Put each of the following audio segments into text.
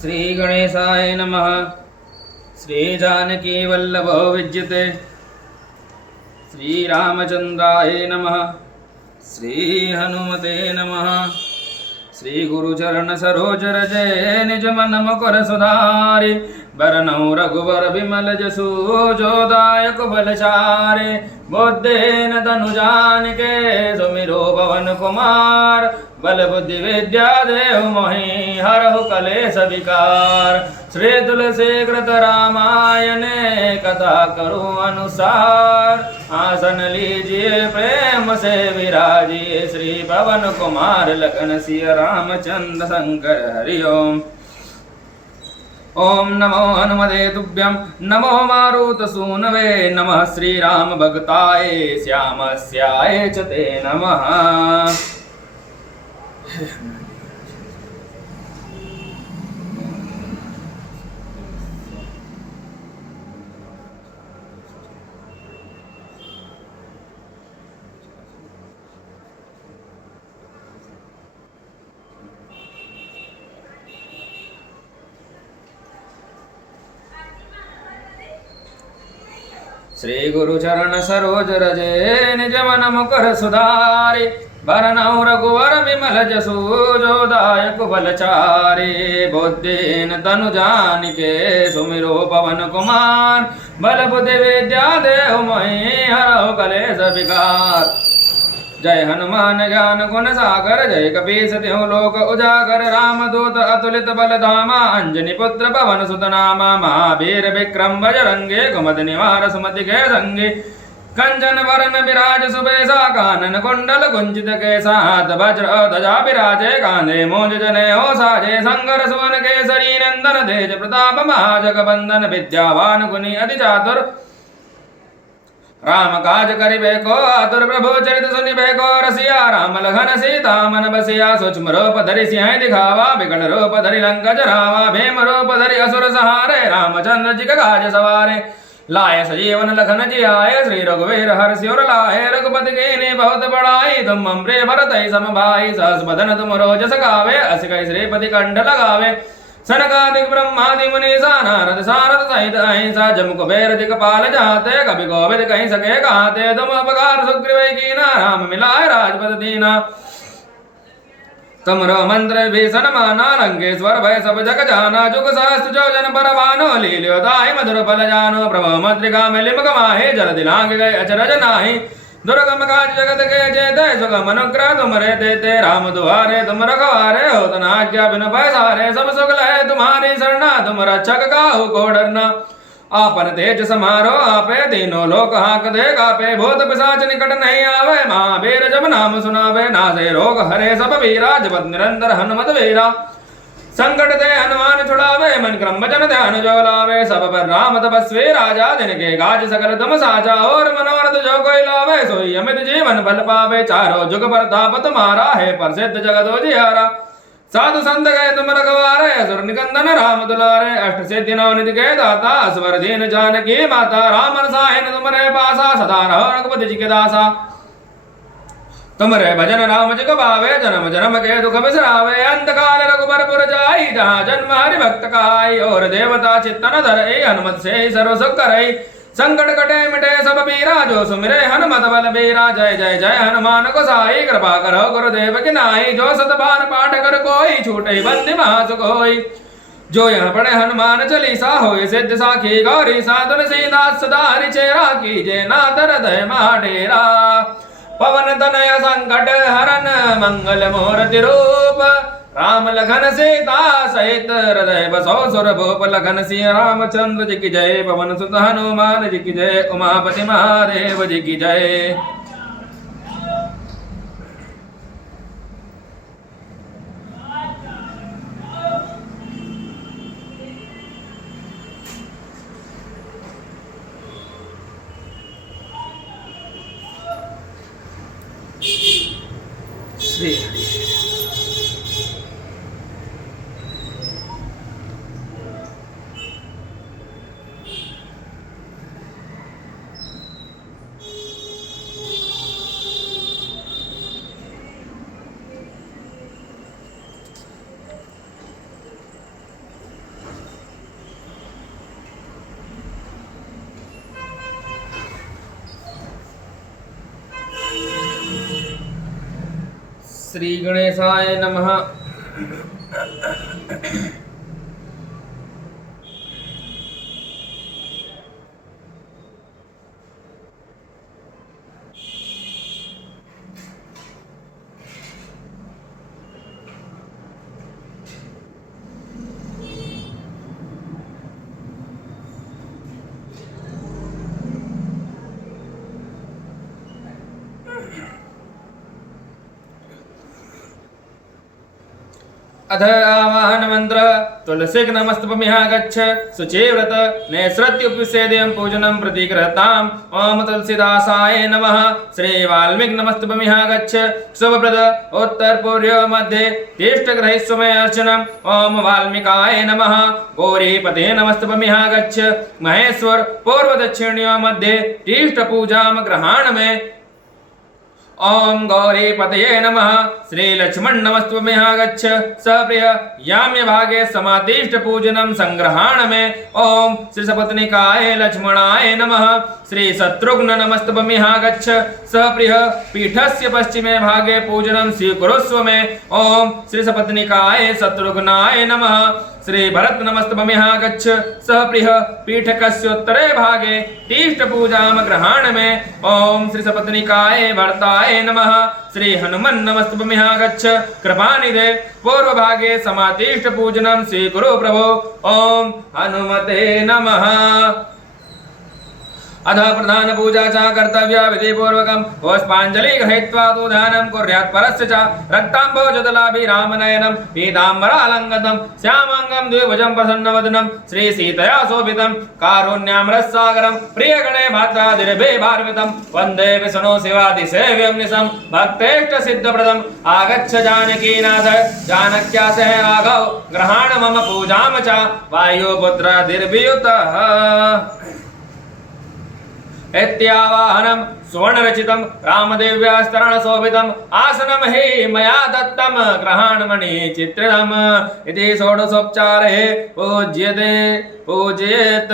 श्री गणेशाय नमः। श्री जानकी वल्लभो विद्यते। श्री रामचंद्राय नमः। श्री हनुमते नमः। श्री गुरुचरण सरोज रजय निज मन मुकुर सुधारि। बरनउँ रघुवर बिमल जसु जो दायक बलचारे। बुद्धिहीन तनु जानिके सुमिरो पवन कुमार। बल बुद्धि विद्या देहु मोहि हरहु कलेश विकार। श्री तुलसी कृत रामायणे कथा करूं अनुसार। आसन लीजिए प्रेम से विराजिए। श्री पवन कुमार लखन सिय रामचंद्र शंकर हरि ओम। ओम नमो हनुमते तुभ्यं नमो मारुतसूनवे। नमः श्रीराम भक्ताय श्यामस्याय च ते नमः। श्री गुरु चरण सरोज रजे निज मन मुकुर सुधारि। बरनउँ रघुवर बिमल जसु जो दायक बलचारे। बुद्धिहीन तनु जानिके सुमिरो पवन कुमार। बल बुद्धि विद्या देहु मोहि हरहु कलेश विकार। जय हनुमान ज्ञान गुण सागर। जय कपीस तिहुँ लोक उजागर। रामदूत अतुलित बल धामा। अंजनी पुत्र पवन सुत नामा। महावीर विक्रम बजरंगी। कुमति निवार सुमति के संगी। कंचन वरन विराज सुबेसा। कानन कुंडल कुंचित केसा। हाथ वज्र ध्वजा विराजे। कांधे मूंज जनेऊ साजे। संकर सुवन केसरी नंदन। तेज प्रताप महाजगबंदन। विद्यावान गुणी अति चातुर। राम काज करिबे को आतुर। प्रभु चरित सुनिबे को रसिया। राम लखन सीता मन बसिया। सूक्ष्म रूप धरि सिंह दिखावा। विकट रूप धरि लंका जरावा। भीम रूप धरि असुर सहारे। रामचंद्र जी का काज सवारे। लाए सजीवन लखन जियाए। श्री रघुवीर हर्षि उर लाए। रघुपति कीन्ही बहुत बड़ाई। तुम मम प्रिय भरतहि सम भाई। सहस बदन तुम रोजस गावे। अस कहि श्रीपति कंठ लगावे। सनकादिक ब्रह्मादि मुनीसा। नारद सारद सहित अहिंसा। जम कुबेर दिक्पाल जाते। कवि कोविद कहि सके कहते। तुम उपकार सुग्रीव कीना। राम मिलाए राजपद दीना। तुमरो मंत्र भीषण माना। लंकेश्वर भय सब जग जाना। जुग सहस्त्र जो जन पर भानो। लील्यो ताहि मधुर फल जानो। प्रभु मुद्रिका में लिम्क माहि। जल दिलांग गए अचरज नाहि। दुर्गम काज जगत के जेते। सुगम अनुग्रह तुमरे देते। राम दुआरे तुम रखवारे। होत न आज्ञा बिनु पैसारे। सब सुख लहे तुम्हारी सरना। तुम रक्षक काहू को डरना। आपन तेज समारो आपे। तीनों लोक हांकते कापे। भूत पिशाच निकट नहीं आवे। महावीर जब नाम सुनावे। नासे रोग हरे सब वीरा। जपत निरंतर हनुमत वीरा। संकट ते हनुमान छुड़ावे। मन क्रम वचन ध्यान जो लावे। सब पर राम तपस्वी राजा। जिनके काज सकल तुम साजा। और मनोरथ जो कोई लावे। सोई अमित जीवन फल पावे। चारों जुग प्रताप तुम्हारा है। प्रसिद्ध जगत उजियारा। साधु संत गए तुम रखवारे। असुर निकंदन राम दुलारे। अष्ट सिद्धि नौ निधि के दाता। असवर दीन जानकी माता। राम रसायन तुमरे पासा। सदा रहो रघुपति जी के दासा। तुमरे भजन राम जी को पावे। जन्म जन्म के दुख बिसरावे। अंत काल रघुबरपुर जाई। जहाँ जन्म हरि भक्त काई। और देवता चित्तन धरई। हनुमत से सर्व सुख करई। संकट कटे मिटे सब पीरा। जो सुमिरे हनुमत बल बीरा। जय जय जय हनुमान गोसाई। कृपा करो गुरुदेव की नाई। जो सत बार पाठ कर कोई। छूटे बंदी महासुख होई। जो यहाँ पढ़े हनुमान चालीसा। होय सिद्ध साखी गौरी सा। तुलसीदास सदा हरिचेरा। कीजे नाथ हृदय महाडेरा। पवन तनय संकट हरन। मंगल मूर्ति रूप। राम लखन सीता सहित हृदय बसो सुर भूप। लखन सिंह रामचंद्र जी की जय। पवन सुत हनुमान जी की जय। उमापति महादेव जी की जय। श्री श्री गणेशाय नमः। अध आवाहन मंत्र तुलसी नमस्तपमिह गच्छ शुचिव्रत नैसृत्युपसेदेयं पूजनं प्रतिगृहताम्। ओम तुलसीदासाय नमः। श्री वाल्मीकि नमस्तपमिह गच्छ शुभप्रद उत्तर पूर्व मध्ये तीष्टग्रहिस्वमे अर्चनम्। ओम वाल्मीकाय नमः। गौरीपते नमस्तपमिह गच्छ महेश्वर पूर्व दक्षिण्यो मध्ये तीष्ट पूजां ग्रहाण में। ओम गौरीपतये नमः। श्री लक्ष्मण नमस्तुभ्यं गच्छ सप्रिय याम्य भागे समादिष्ट पूजनम संग्रहाण में। ओम श्री सपत्निकाय लक्ष्मणाय नमः। श्री शत्रुघ्न नमस्तुभ्यं गच्छ सप्रिय पीठस्य पश्चिमे भागे पूजनम स्वीकुरुस्व में। ओम श्री सपत्निकाय शत्रुघ्नाय नमः। श्री भरत नमस्तुभ्यं गच्छ सप्रिय पीठकस्योत्तरे भागे तीष्ट पूजाम ग्रहाण में। ओम श्री सपत्निकाय भरताय नमः। श्री हनुमन नमस्तुभ्यं गच्छ कृपानिधे पूर्व भागे समातीष्ट पूजनम स्वीकुरु प्रभो। ओम हनुमते नमः। अध प्रधान पूजा च कर्तव्या विधिपूर्वकं पुष्पाञ्जलि गृहीत्वा तु ध्यानं कुर्यात् परस्य च रक्ताम्भोजदलाभिरामनयनं पीताम्बरालङ्कृतं श्यामाङ्गं द्विभुजं प्रसन्नवदनं श्री सीतया शोभितं कारुण्यामृतसागरं प्रियगणे भात्रादिर्भे भार्वितं वन्दे विष्णु शिवादिसेव्यं निशं भक्तेष्टसिद्धप्रदम्। आगच्छ जानकीनाथ जानक्या सह राघव ग्रहाण मम पूजां च वायुपुत्रादिर्वियुतः। इत्यावाहनं सुवर्णरचितं रामदेव्यास्तरण शोभितम् आसनं हि मया दत्तं ग्रहाणमणि चित्रितम्। इति षोडशोपचारे पूज्यते पूजयेत्।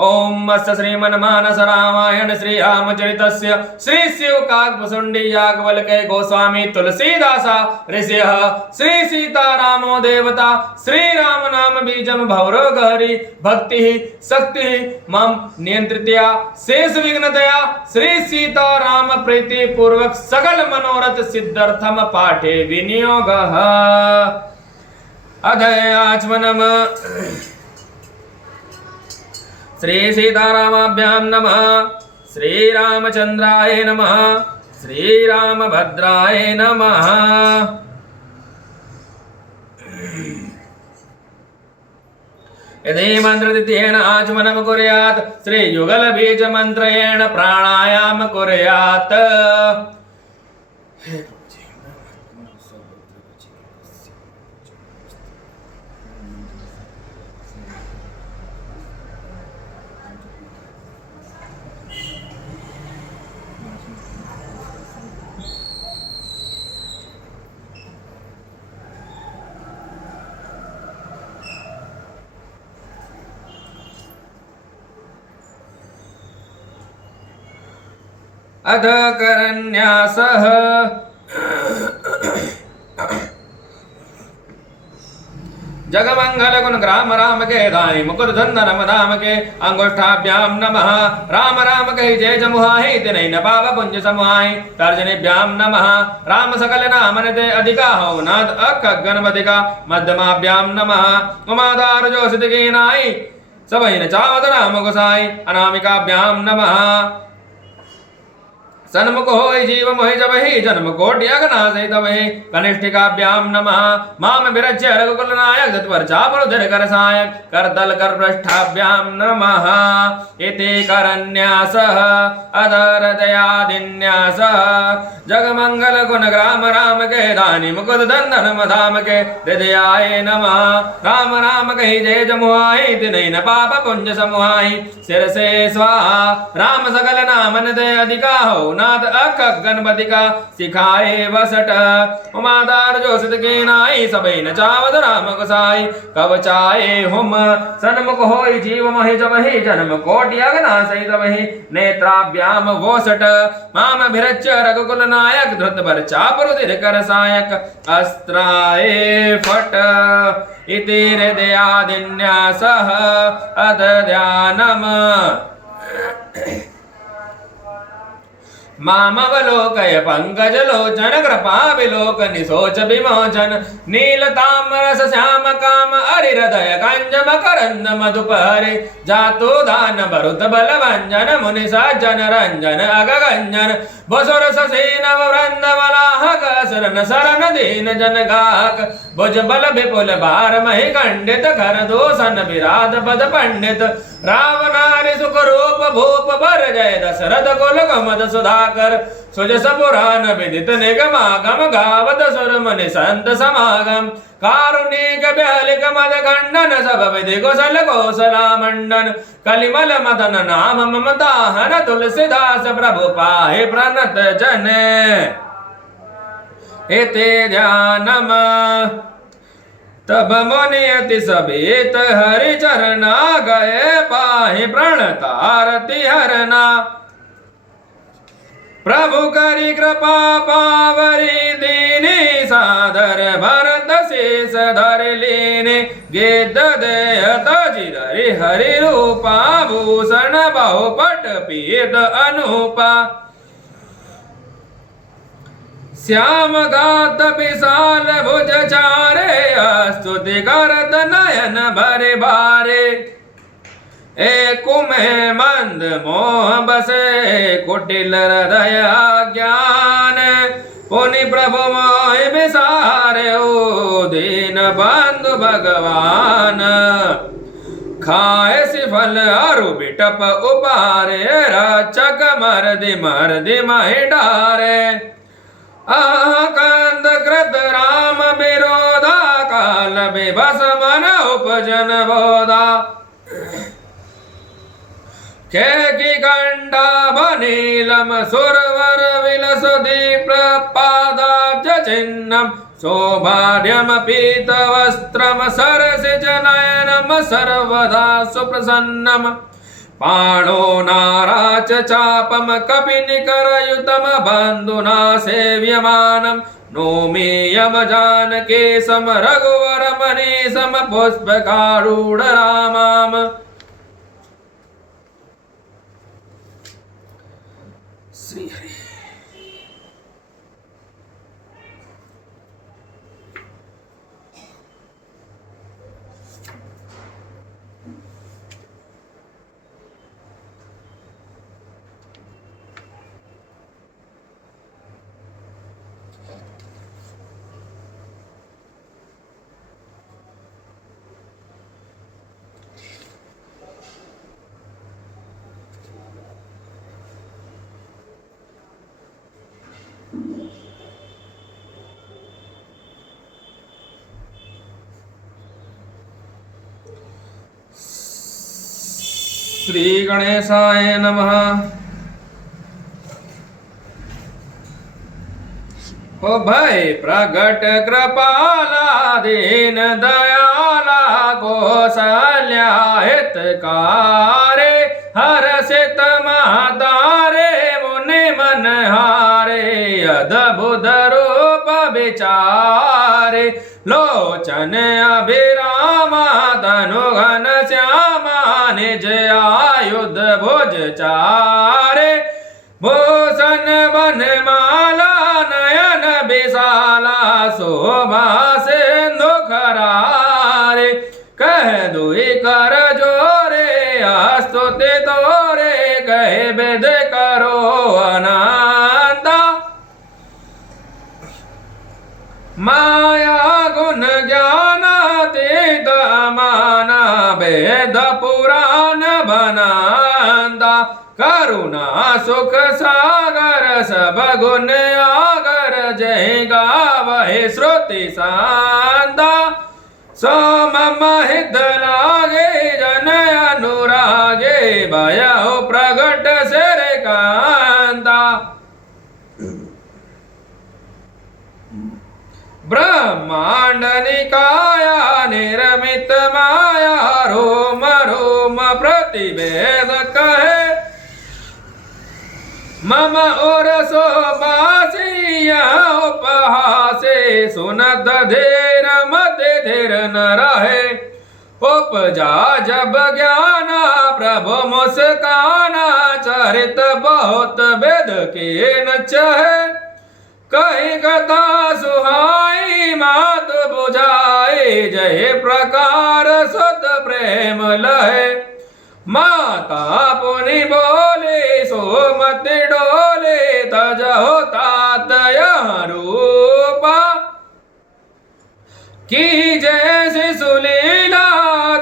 ओम अस्य श्रीमन्मानस रामायण श्री रामचरितस्य श्री शिवकाकभुसुण्डी याज्ञवल्क्य गोस्वामी तुलसीदासा ऋषयः श्री सीतारामो देवता श्री राम नाम बीजं भवरोगहरि भक्तिः शक्तिः मम नियंत्रितया शेष विघ्नतया श्री सीताराम प्रीति पूर्वक सकल मनोरथ सिद्धर्थम पाठे विनियोगः। अधय आचमनम्। श्री सीतारामाभ्यां नमः। श्री रामचंद्राय नमः। श्री रामभद्राय नमः। यदि मंत्रतिथ्येन आचमनं कुर्यात् श्री युगल बीज मंत्रेण प्राणायाम कुर्यात्। अध करन्यासः। जगमंगल गुण ग्राम राम के दाई मुकुर धंधन राम के अंगुष्ठाभ्यां नमः। राम राम कहि जय जमुहाहि तिनै न पाप पुंज समुहाहि तर्जनीभ्यां नमः। राम सकल नाम निते अधिका हो नाद अक गणपतिका मध्यमाभ्यां नमः। उमादार जो सिद्ध की नाई सबहि न चावत राम गोसाई अनामिकाभ्यां नमः। सन्मुख होय जीव मोहि जब ही जन्म कोटि अगनाशय तब ही कनिष्ठिकाभ्यां नमः। माम विरज्य रघुकुल नायक तत्पर चापल धर कर सायक कर दल कर पृष्ठाभ्यां नमः। इति करन्यासः अधर दयादिन्यासः। जगमंगल गुण ग्राम राम के दानी मुकुद धंधन मधाम के हृदयाय नमः। राम राम कहि जय जमुहाहि तिनै न पाप पुंज समुहाहि सिर से स्वाहा। राम सकल नाम निते अधिका हो नाथ अख गणपति का सिखाए वसट उमादार जो सिद्ध के नाई सबई न चावत राम गोसाई कब चाहे हुम सन्मुख होई जीव मोहि जब ही जन्म कोटि अगना सहित वही नेत्राभ्याम वोसट माम भिरच रघुकुल नायक धृत बर चाप रुधिर कर सायक अस्त्राए फट इति हृदयादिन्यासः अद ध्यानम मामवलोकय पंकज लोचन कृपा विलोक निशोच विमोचन नील ताम्रस श्याम काम हरि हृदय कंज मकरंद मधुपहरि जातु दान बरुद बल भंजन मुनि सज्जन रंजन अगगंजन बसुर ससेन वृंद वलाहक शरण शरण दीन जन गाहक भुज बल विपुल भार महि खंडित कर दोसन विराध पद पंडित रावणारि सुख रूप भूप बर जय दशरथ कुल गमद सुधाकर सुजस पुराण विदित निगमागम गावत सुर मुनि संत समागम कारुणिक ब्यालिक मद खंडन सब विधि कुशल कौशला मंडन कलिमल मदन नाम ममता हन तुलसीदास प्रभु पाहि प्रणत जन एते ध्यानम तब मुनि अति सभेत हरि चरना गए पाहि प्रणतारति हरना प्रभु करि कृपा पावरी दीनी सादर भरत शेष धर लीने गेद देहत जिधरि हरि रूपा भूषण बहुपट पीत अनुपा श्याम गात विशाल भुज चारे स्तुति करत नयन भरे बारे एक में मंद मोह बसे कुटिल हृदय ज्ञान पुनि प्रभु मोहि विसारे ओ दीन बंधु भगवान खाए सिफल अरु बिटप उपारे रचक मर्दि महि डारे कंद कृत राम विरोधा काल विभस मन उपजन बोधा की कंडा बनीलम सुरवर विलस दीप पादाब्ज चिन्नम सौभाग्यम पीत वस्त्रम सरसिज नयनम सर्वदा सुप्रसन्नम पाणो नाराच चापम कपिनिकरयुतम बन्धुना सेव्यमानम नोमि यम जानकेशम रघुवर मनीशम पुष्पकारूढ रामाम श्री हरि। श्री गणेशाय नमः। ओ भय प्रगट कृपाला दीन दयाला कौशल्या हितकारे हर्षित महतारे मुनि मन हारे अद्भुत रूप विचारे लोचन अभिरामा तनु घन श्यामा निज आयुध भुज चारे भूषण बनमाला नयन विशाला शोभा सिंधु खरारे कह दुई कर जोरे स्तुति तोरे कहे वेद करो अनंता माया गुण ज्ञान तीत माना वेद पुराण बनांदा करुणा सुख सागर सब गुण आगर जय गावहि श्रुति सांदा सोम महित लागे जन अनुरागे भयो प्रगट सिर कांता ब्रह्मांड निकाया निर्मित माया रोम रोम प्रतिवेद कहे मम और सो बासिया उपहासे सुनत धीर मत धीर न रहे उपजा जब ज्ञाना प्रभु मुस्काना चरित बहुत वेद के न चहे कही कथा सुहाई मात बुझाई जय प्रकार सुत प्रेम लहे माता पुनि बोले सोमत डोले तजहो तात रूपा की जैसे सुलीला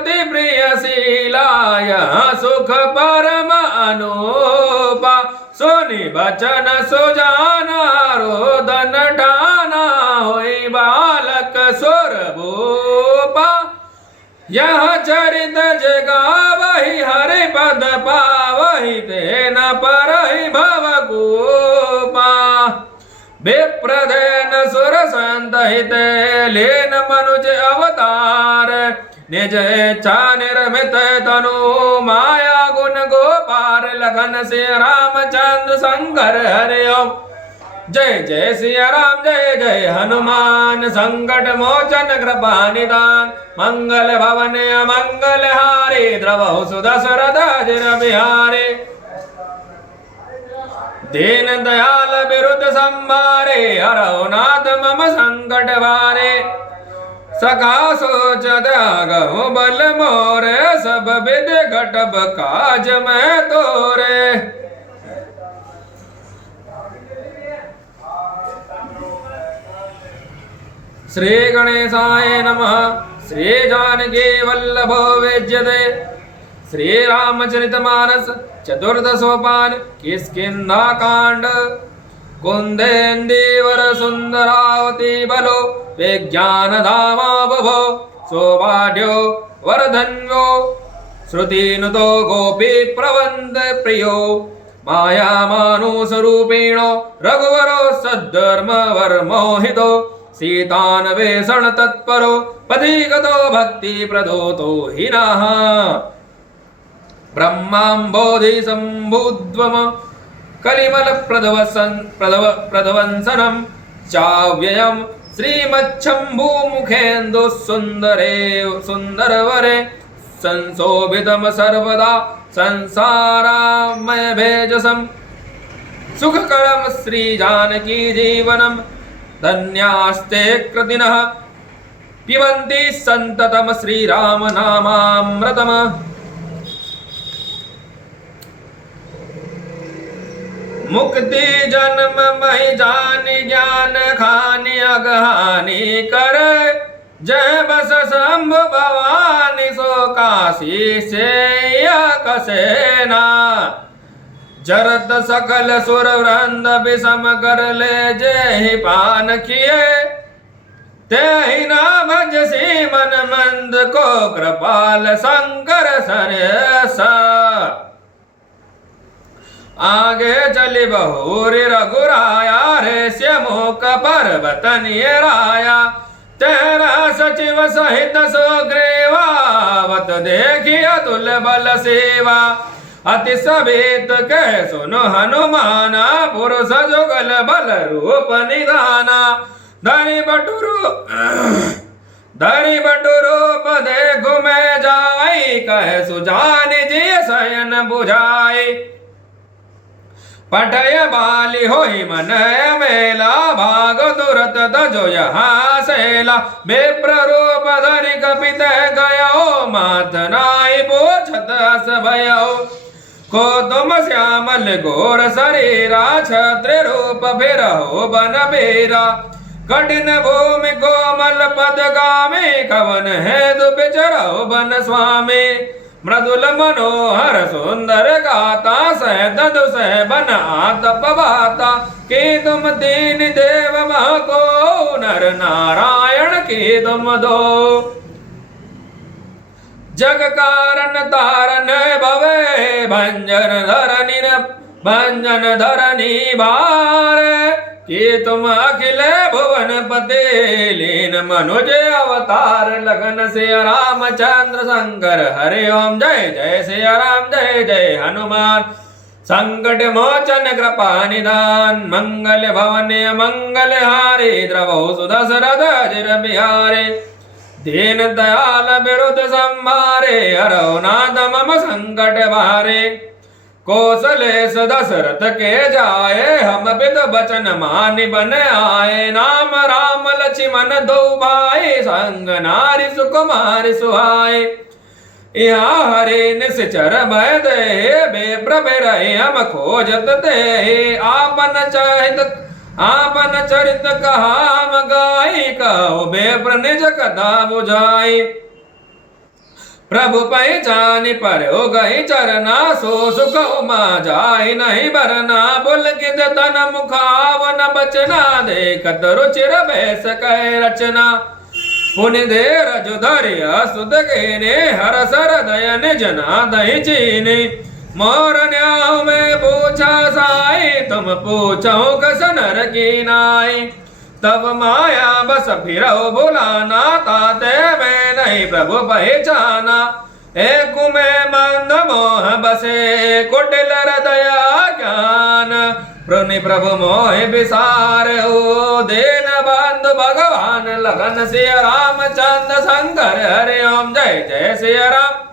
प्रियशीला यहाँ सुख परम अनुपा सुनि बचन सुजाना रोदन ठाना होई बालक सुर भूपा यह चरित जगावहि हरि पद पावहि तेन परहि भवगोपा विप्रधेन सुर संतहित लेन मनुज अवतार निज इच्छा निर्मित तनु माया गुण गोपार लखन से रामचंद्र शंकर हरि ओम जय जय सिया राम जय जय हनुमान संकट मोचन कृपा निदान मंगल भवन मंगल हारे द्रवहु सुदशरथ अजिर बिहारे दीन दयाल विरुद्ध संभारे हरौ नाथ मम संकट वारे सका सोच त्यागहु बल मोरे सब विद घटब काज मैं तोरे श्री गणेशाय नमः श्री जानकी वल्लभो विज्यते श्री रामचरितमानस चतुर्दशोपान किष्किंधा कांड कुंदेन्दीवर सुंदरावती बलो विज्ञान धामा बभो सौभाग्यो वरधन्यो श्रुतिनुतो गोपी प्रबंध प्रियो माया मानुषरूपेणो रघुवरो सद्धर्म वर्मोहितो सीतान्वेषण तत्परो पथिगतो भक्ति प्रदोतो हिनः ब्रह्माम्बोधि सम्भुद्वम कलिमल प्रधवंसनम चाव्ययम श्रीमच्छम्भुमुखेन्दु सुंदरे सुंदरवरे संशोभितम सर्वदा संसारामय भेजसम सुखकरम श्री जानकी जीवनम धन्यास्ते कृतिनः पिबन्ति संततम श्रीराम नामामृतम मुक्ति जन्म महि जानि ज्ञान खानि अगहानि कर जय बस शंभु भवानी सो काशी से कसेना जरत सकल सुर वृंद विषम कर ले जय पान किए ते ही ना भज सी मन मंद को कृपाल शंकर सरस आगे चली बहुरी रघुराया रे श्यमुख पर्वत राया तेरा सचिव सहित सुग्रीवावत देखी अतुल बल सेवा अति सभेत कह सुनो हनुमाना पुरुष जुगल बल रूप निधाना धरि बटुरूप देखु मैं जाई कह सुजान जी शयन बुझाई पटय बाली होई मन मेला भाग तुरत तजो यहाँ सेला विप्र रूप धरि कपित गयो माथ नाई पूछत हस भयो को तुम श्यामल घोर शरीरा छत्र रूप फिरहो बन बेरा कठिन भूमि कोमल पद गामी कवन है दुबिचरहो बन स्वामी मृदुल मनोहर सुंदर गाता सह ददु सह बन आतप बाता कि तुम दीन देव महको नर नारायण की तुम दो जग कारण तारन भवे भंजन धरनी भार कि तुम अखिल भुवन पते लीन मनुज अवतार लगन सिया रामचंद्र शंकर हरि ओम जय जय सिया राम जय जय हनुमान संकट मोचन कृपा निधान मंगल भवन मंगल हारे द्रवौ सुदशरथ अजिर बिहारे दीन दयाल विरुद्ध संहारे हरौ नाथ मम संकट भारे कौशलेश दशरथ के जाए हम विद बचन मानि बन आए नाम राम लक्ष्मण दो भाई संग नारी सुकुमार सुहाए यहाँ हरे निश्चर भय दे बेप्रभे रहे हम खोजत ते आपन चरित कहा हम गाई कहो बेप्र निज कथा बुझाई प्रभु पहचानी पर हो गई चरना सो सुख उमा जाय नहीं बरना पुलकित तन मुखावन बचना देखत रुचिर भैस कह रचना पुनि दे रजु धरिया सुध गेने हर सर दयन जना दही चीनी मोर न्याव में पूछा साई तुम पूछो कस नर की नाई तब माया बस फिरो भुलाना ताते में नहीं प्रभु पहचाना एक में मंद मोह बसे कुटिल हृदया ज्ञान प्रुनि प्रभु मोह विसार हो देन बंधु भगवान लगन सिया रामचंद्र शंकर हरि ओम जय जय सिया राम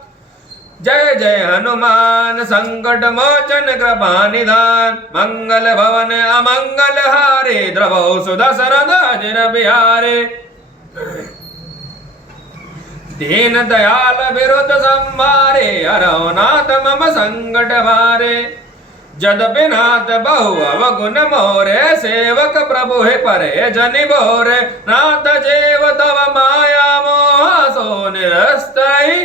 जय जय हनुमान संकट मोचन कृपा निधान मंगल भवन अमंगल हारे द्रवौ सुदशरथ अजिर बिहारे दीन दयाल विरुद्ध संहारे हरौ नाथ मम संकट भारे जदपि नाथ बहु अवगुण मोरे सेवक प्रभु हे परे जनि बोरे नाथ जेव तव माया मोह सो निरस्तहि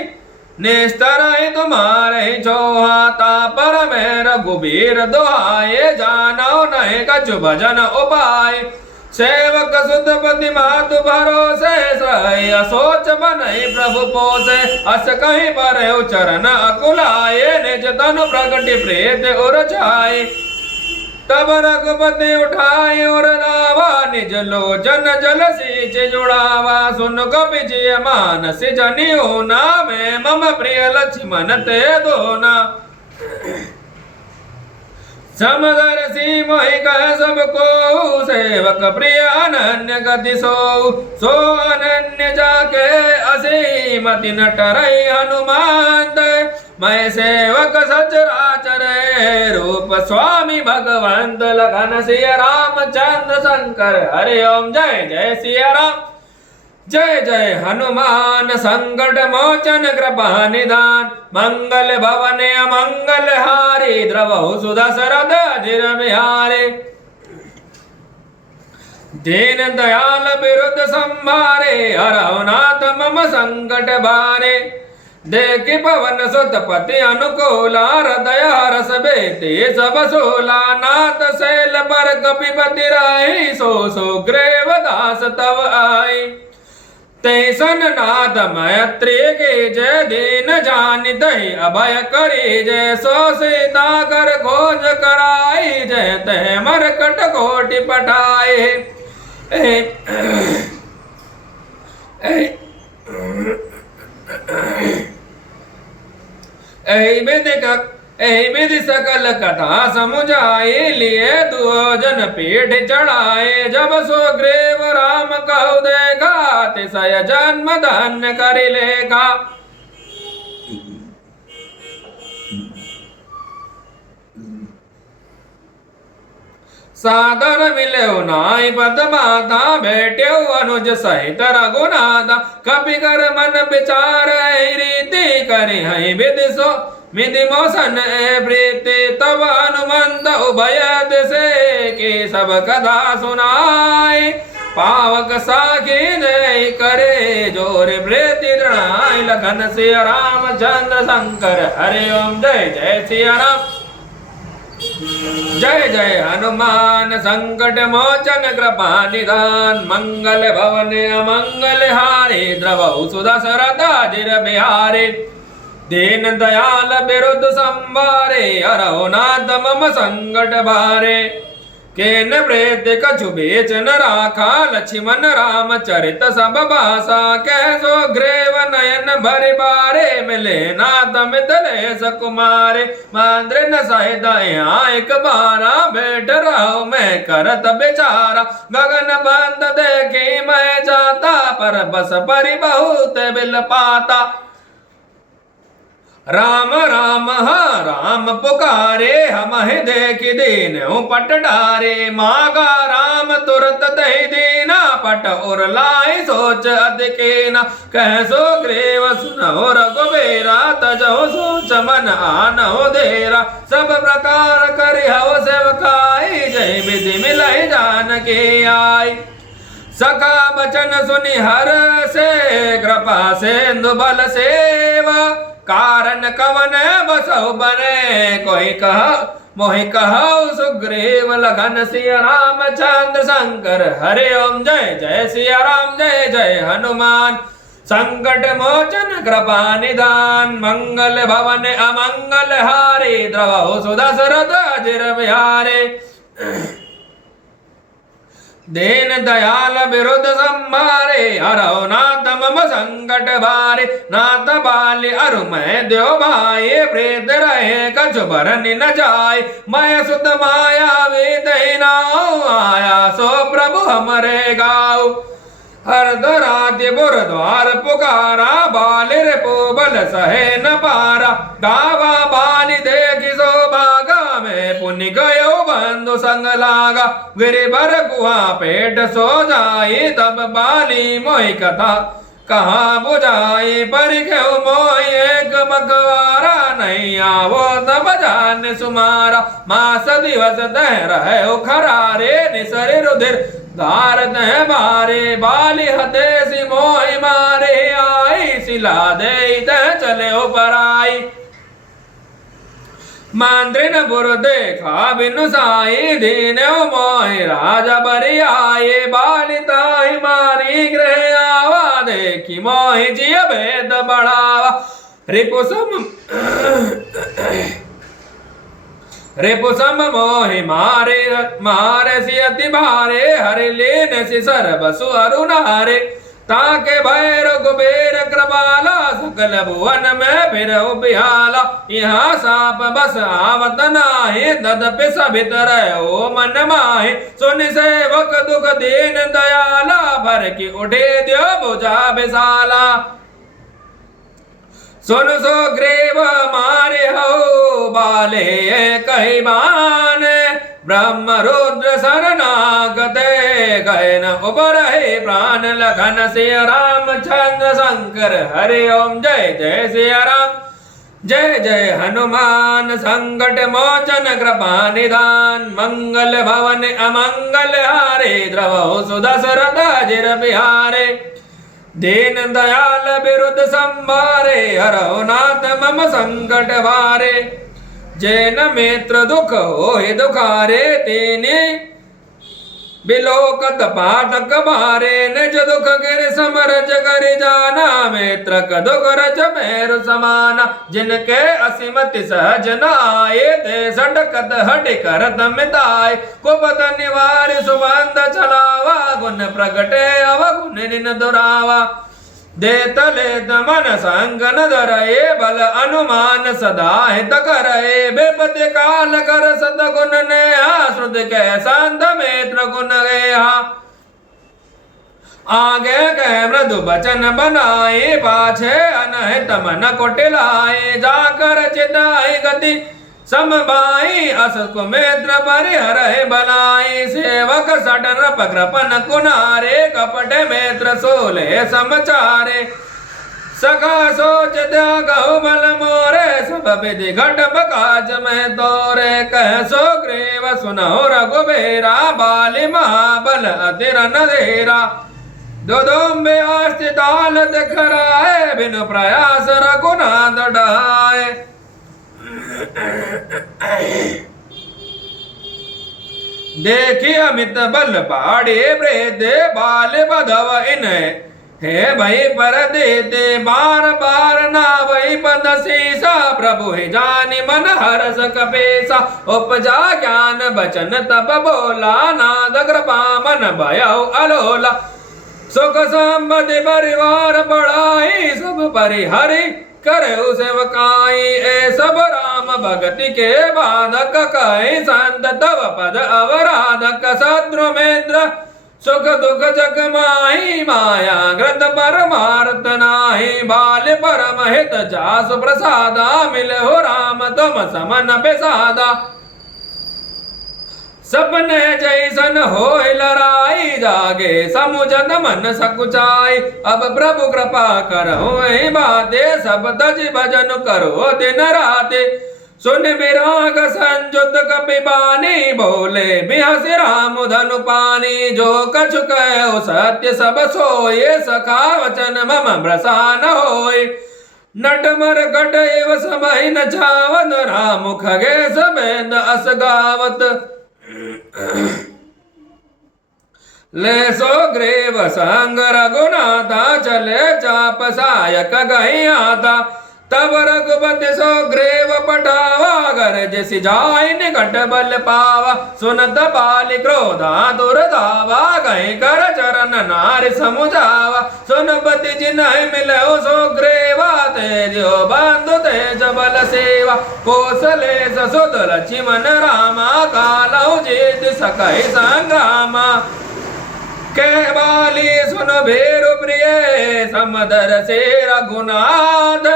निस्तर तुम्हारे चोहा तापर में रघुबीर दोहाए जानो नहीं कछु भजन उपाय सेवक सुतपति मातु भरोसे सही असोच बनई प्रभु पोसे अस कहीं पर चरण अकुलाए निज तनु प्रगति प्रेत उर छाए तब रघुपति उठाए और लावा निज लोचन जल सींच जुड़ावा सुन कपि जिय मानस जनि होना में मम प्रिय लक्ष्मण ते दोना समदर्शी मोहि कह सबको सेवक प्रिय अनन्य गति सो अनन्य जाके असीमति न टरई हनुमान मैं सेवक सचराचर रूप स्वामी भगवंत लगन सिया रामचंद्र शंकर हरि ओम जय जय सिया राम जय जय हनुमान संकट मोचन कृपा निधान मंगल भवन अमंगल हारी द्रवौ सुदशरथ अजिर बिहारे दीन दयाल विरुद्ध संहारे हरौ नाथ मम संकट भारे देखि पवन सुत पति अनुकूला हृदय हरस बेते सब सोला नाथ शैल पर कपिपति राही सो ग्रेव दास तव आई तैसन नाथ मैत्री के जय दीन जानि दहि अभय करी जय सो सीता कर खोज कराई जय तह मरकट कोटि पठाए एहि विधि सकल कथा समुझाए लिए दुजन पीठ चढ़ाए जब सुग्रीव राम कहु देखा तिसय जन्म धन्य करि लेखा सादर मिलेउ नाई पद माता बैठ्यो अनुज सहित रघुनाथा कपि कर मन विचार रीति करि हई विधि मोसन प्रीति तब हनुमंत उभय दिसे के सब कथा सुनाई पावक साखी दे करे जोर प्रीति दृढ़ाई लखन सिया रामचंद्र शंकर हरि ओम जय जय सिया राम जय जय हनुमान संकट मोचन कृपा निधान मंगल भवन अमंगल हारे द्रवौ सुदशरथ अजिर बिहारे दीन दयाल विरुद्ध संवारे हरौ नाथ मम संकट भारे केन प्रेत कछु बेच न राखा लक्ष्मण राम चरित सब भाषा कैसो ग्रेव नयन भरि बारे मिले नाथ मितले सकुमारे मांद्र न सहित एक बारा बैठ रहो मैं करत बेचारा गगन बंद देखी मैं जाता पर बस परि बहुत बिल पाता राम राम राम पुकारे हम देख दीन पट डारे मागा राम तुरत दही दीना पट और लाई सोच अधिकेना कह सो ग्रेव सुनो रघुबीरा तजो सोच मन आनो देरा सब प्रकार करि हव सेवकाई जय विधि मिलहि जानकी आई सखा बचन सुनि हर से कृपा सिंधु बल सेवा कारण कवन बसहु बने कोई कह मोहि कहु सुग्रीव लगन सिया रामचंद्र शंकर हरि ओम जय जय सिया राम जय जय हनुमान संकट मोचन कृपा निदान मंगल भवन अमंगल हारे द्रवहु सुदशरथ अजिर बिहारे दीन दयाल विरुद्ध संभारे हरौ नाथ मम संकट भारे नाथ बाली अरु मैं देव भाई प्रेत रहे कछु भरनि न जाय मैं सुत माया वेदहि नाउ आया सो प्रभु हमरे गाओ हर दराति बुर द्वार पुकारा बालिर पोबल सहे न पारा गावा बाली देखी सो भागा में पुनि गयो बंधु संग लागा गिरिबर गुहा पेट सो जाई तब बाली मोहि कथा कहाँ बुझाई पर क्यों मोहि एक बकवारा नहीं आवो तब जान सुमारा मास दिवस दह रहे खरारे निसरे रुधिर धारत है बारे बाली हदेसी मोहि मारे आई सिला दे चले ऊपर आई मांद्रिन पुर देखा बिनु साई दीन मोहि राजा बरि आए बाली ताहि मारी गृह आवा देखी मोहि जिय भेद बढ़ावा रिपुसम मोहि मारे मारे सियति भारे हरि लेन सि सर्वसु अरुणारे ताके भय रघुबीर कृपाला सकल भुवन में फिर बिहाला यहाँ साप बस आवत नाहि तदपि सभित रहो मन माहि सुन सेवक दुख दीन दयाला भर की उठे द्यो भुजा विशाला सुन सो ग्रीव मारे हो बाले कही बान ब्रह्म रुद्र शरणागते गए न उबर प्राण लखन सिय रामचंद्र शंकर हरि ओम जय जय सिया राम जय जय हनुमान संकट मोचन कृपा निदान मंगल भवन अमंगल हारे द्रवहु सुदशरथ अजिर बिहारे दीन दयाल विरुद्ध संभारे हरौ नाथ मम संकट भारे जैन मित्र दुख होहि दुखारे तेने बिलोकत पातक भारे निज दुख गिर समरज कर जाना मित्र क दुख रज मेरु समाना जिनके असीमति सहज न आए ते सडकत हटि करत मिताय कुपत निवार सुबंध चलावा गुण प्रगटे अवगुण निन दुरावा देतले मन संग न धरए बल अनुमान सदा हित करए विपति काल कर सत गुण नेहा श्रुत के संत मित्र गुण गेहा आगे कह मृदु बचन बनाए पाछे अनहित मन कुटिलाए जाकर चिताई गति समबाई अस कुमित्र परिहरहि बनाई सेवक सट नृप कृपन कुनारे कपट मित्र सोले समाचारे सखा सोच त्यागहु बल मोरे सब विधि घट काज में तोरे कह सो ग्रीव सुनहु रघुबीरा बाली महाबल अति रणधीरा दुदुम्बे अस्थिताल दिखराए बिनु प्रयास रघुनाथ डहाए देखी अमित बल पाड़े वृद्ध बाल बधव इन हे भई पर देते बार बार ना वही पद शीसा प्रभु ही जानि मन हरस कपेसा उपजा ज्ञान बचन तब बोला नाद कृपा मन भयउ अलोला सुख संपत्ति परिवार बढ़ाई सब परिहरि करे सेवकाई ए सब राम भगति के बाधक कई संत तव पद अवराधक सद्रुमेंद्र सुख दुख जग माही माया ग्रंथ परमार्थ नाही बाल परम हित जासु प्रसादा मिले हो राम तुम समन बेसादा सपने जैसन होय लड़ाई जागे समुझन मन सकुचाई अब प्रभु कृपा करो बाते सब तज भजन करो दिन राते सुन विराग संजुत कपिबानी बोले बिहस राम धनु पानी जो कछु कहो सत्य सब सोये सखा वचन मम प्रसान होय नटमर घट एव समय न छावन राम खगे समेत अस गावत ले सो ग्रेव संग रघुनाथा चले चाप सायक गही आता तब रघुपति सो ग्रेव पटावा गरज सिजाय निकट बल पावा सुनत बालि क्रोधा दुर्धावा गई कर चरण नारि समुझावा सुनपति जिन्हि मिलो सो ग्रेवा तेजो बंधु तेज बल सेवा कौशले ससुत लक्ष्मण रामा कालौ जीत सकहि संग्रामा के बाली सुन भेरु प्रिय समदर से रघुनाथ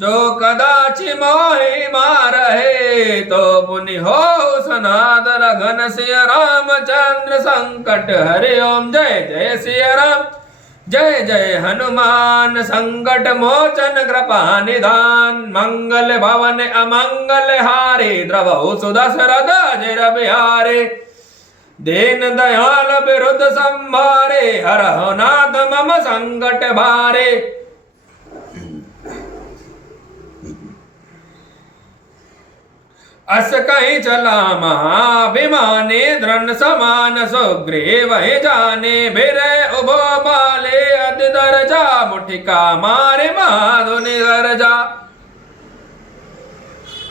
जो कदाचि मोहि मारहे तो पुनि हो सनाद रघन सिय रामचंद्र संकट हरि ओम जय जय सिय राम जय जय हनुमान संकट मोचन कृपा निधान मंगल भवन अमंगल हारे द्रवहु सुदशरथ अजर बिहारे दीन दयाल विरुद्ध संभारे हरहु नाथ मम संकट भारे अस कहीं चला महाभिमाने दृढ़ समान सुग्रीव ही जाने भिरे उभो बाले अति दर्जा मुठिका मारे माधुनि गर्जा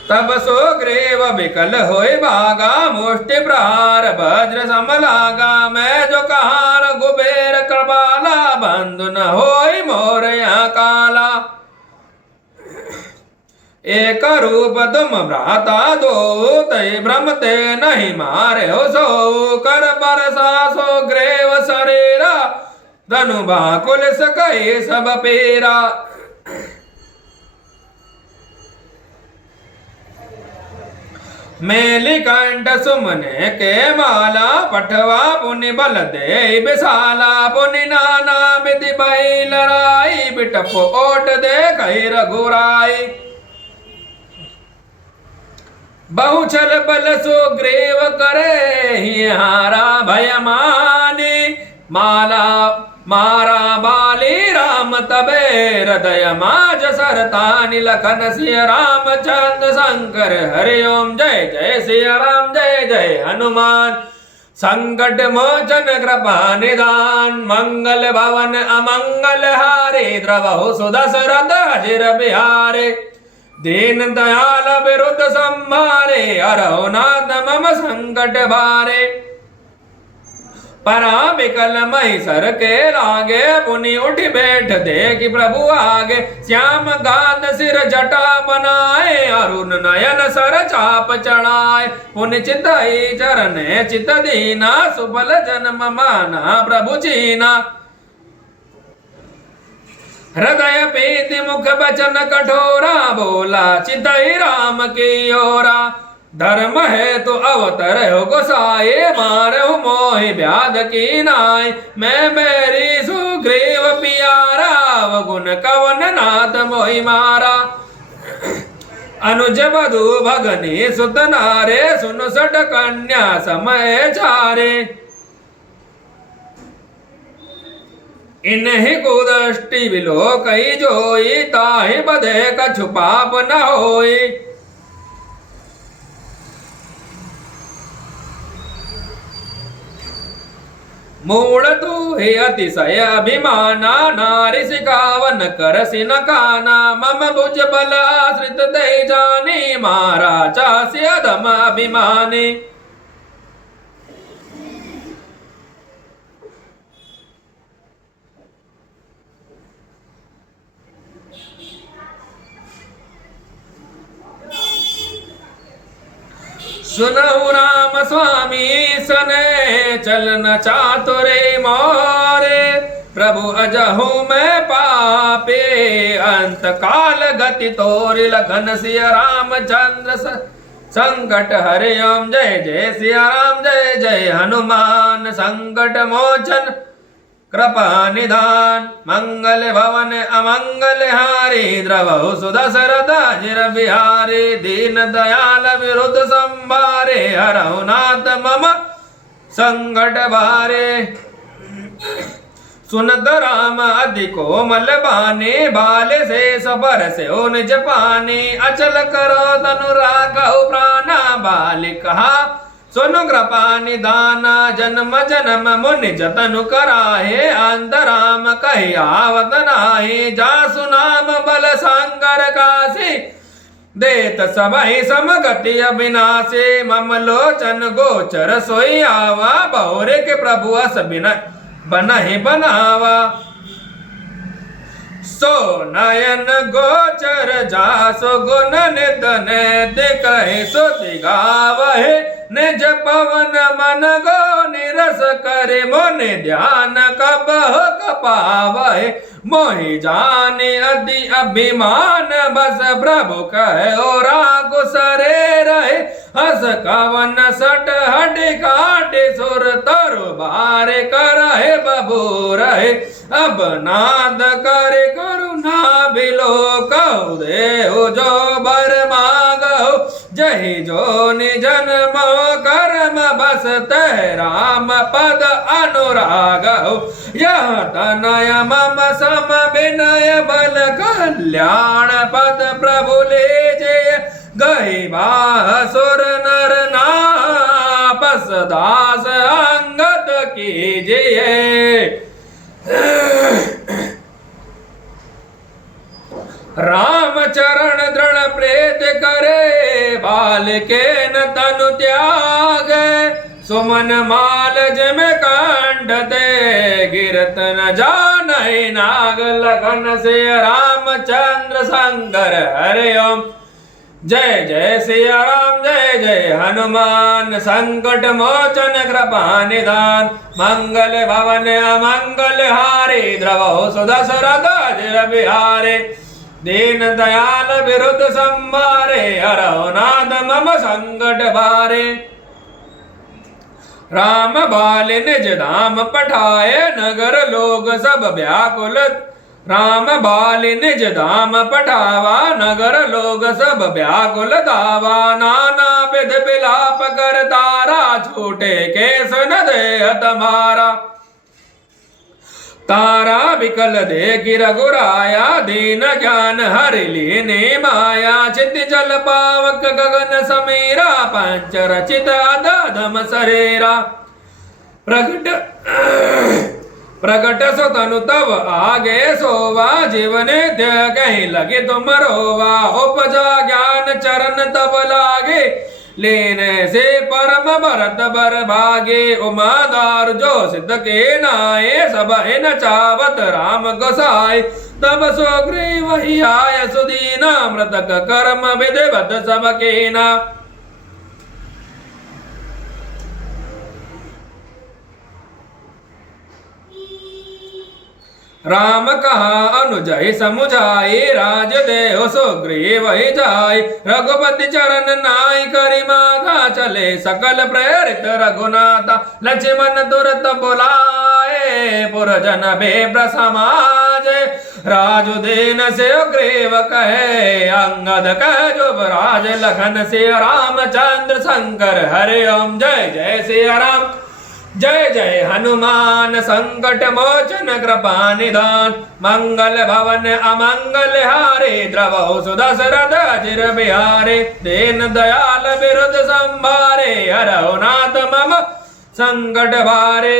तब सुग्रीव विकल होय भागा मुष्टि प्रहार वज्र समलागा मैं जो कहार कुबेर कृपाला बंधु न होय मोर यहाँ काला एक रूप तुम भ्राता दो तय भ्रमते नहीं मारे हो सो कर बरसा सो ग्रेव शरीरा धनु बाकुल सके सब पेरा मेली कंठ सुमने के माला पठवा पुनि बल दे विशाला पुनि नाना विधि बही लड़ाई बिटप ओट दे कही रघुराई बहुचल बल सुग्रीव करे ही हारा भय माने माला मारा बाली राम तबे हृदय माज सरतानि लखन सिय रामचंद्र शंकर हरि ओम जय जय सिय राम जय जय हनुमान संकट मोचन कृपा निदान मंगल भवन अमंगल हारे द्रवहु सुदशरथ अजिर बिहारे दीन दयाल विरुद्ध संभारे हरहु नाथ मम संकट भारे परा विकल महिषर के लागे पुनि उठ बैठ देखि प्रभु आगे श्याम गाद सिर जटा बनाए अरुण नयन सर चाप चढ़ाए पुनि चितई चरण चित दीना सुफल जन्म माना प्रभु चीना हृदय पीति मुख बचन कठोरा बोला चितई राम की ओरा धर्म है तो अवतर हो गोसाए मारहु मोहि व्याध की नाय मैं मेरी सुग्रीव पियारा गुण कवन नाथ मोहि मारा अनुज बधु भगनी सुत नारे सुन सट कन्या समय चारे इन्हीं कुदृष्टि विलो कई जोई ताहि बधे कछु पाप न होई मूल तू हे अतिशय अभिमाना नारी सिकावन कर सिन काना मम भुज बल आश्रित ते जाने मारा चास्य अधम अभिमानी सुनहु राम स्वामी सने चलन चातुरे मोरे प्रभु अजहु में पापे अंत काल गति तोरि लखन सिय रामचंद्र संकट हरे ओम जय जय सिया राम जय जय हनुमान संकट मोचन कृपा निधान मंगल भवन अमंगल हारी द्रवहु सुदशरथ जिर बिहारी दीन दयाल विरुद्ध संभारे हरहु नाथ मम संकट भारे सुनत राम अति कोमल बाने बाल से सबर से ओ निज पाने अचल करो तनु राखहु प्राणा बाल कहा सुनु कृपा निदाना जन्म जन्म मुनि जतनु कराहे अंतराम कही आवत नाहि जासु नाम बल सांगर कासी देत सबहि समगति अविनाशी मम लोचन गोचर सोई आवा बहुरे के प्रभु अस बिना बनहि बनावा सो नयन गोचर जासो गुण नित नैतिक सो दिगावहे निज पवन मन गो निरस करे मोनि ध्यान कबह कपावहे मोहि जाने अति अभिमान बस प्रभु कहे ओ रागु सरे रहे हस कवन सट हट काट सुर तरु बारे करहे बबू रहे अब नाद करे करुणा बिलो कहु देहु जो बर मागहु जहि जो निजन्म कर्म बस तह राम पद अनुरागहु यह तनय मम सम विनय बल कल्याण पद प्रभु ले जय गहि बासुर नर नापस दास अंगद कीजिए राम चरण दृढ़ प्रेत करे बाल के न तनु त्याग सुमन माल जम कंठ दे गिरत न जान नाग लगन से रामचंद्र संगर हरे ओम जय जय सिया राम जय जय हनुमान संकट मोचन कृपा निधान मंगल भवन अमंगल हारे द्रवहु सुदशरथ जिर बिहारे दीन दयाल विरुद्ध संभारे हरहु नाथ मम संकट भारे राम बाल निज धाम पठाए नगर लोग सब व्याकुल राम बाल निज धाम पठावा नगर लोग सब व्याकुल दावा नाना विध विलाप कर तारा छूटे केस न देह तुम्हारा तारा विकल देखि रघुराया दीन ज्ञान हरि लीने माया चित जल पावक गगन समीरा पंच रचित अधम शरीरा प्रकट सो तनु तब आगे सोवा जीवन कहीं लगे तुम रोवा उपजा ज्ञान चरण तब लागे लेने से परम भरत बर भागे उमादार जो सिद्ध के नाये सब न चावत राम गोसाई तब सुग्रीव वही आय सुदीना मृतक कर्म विधिवत सब केना राम कहा अनुजय समुझाई राज देव सुग्रीव ही जाय रघुपति चरण नाई करि माधा चले सकल प्रेरित रघुनाथा लक्ष्मण तुरत बुलाए पुरजन बेब्र समाज राजु दीन से सुग्रीव कहे अंगद कह जुबराज लखन से रामचंद्र शंकर हरि ओम जय जय सिया राम जय जय हनुमान संकट मोचन कृपा निधान मंगल भवन अमंगल हारे द्रवहु सुदशरथ जिर बिहारे दीन दयाल विरुद्ध संभारे हरहु नाथ मम संकट भारे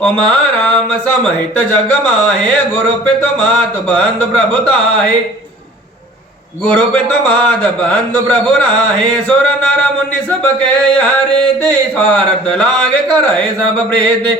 उमा राम समहित जग माहे गुरु पितु मातु बंधु प्रभु ताहे गुरु पितु मात बंधु प्रभु राहे सुर नर मुनि सब के हरे दे स्वार्थ लागे करे सब प्रीति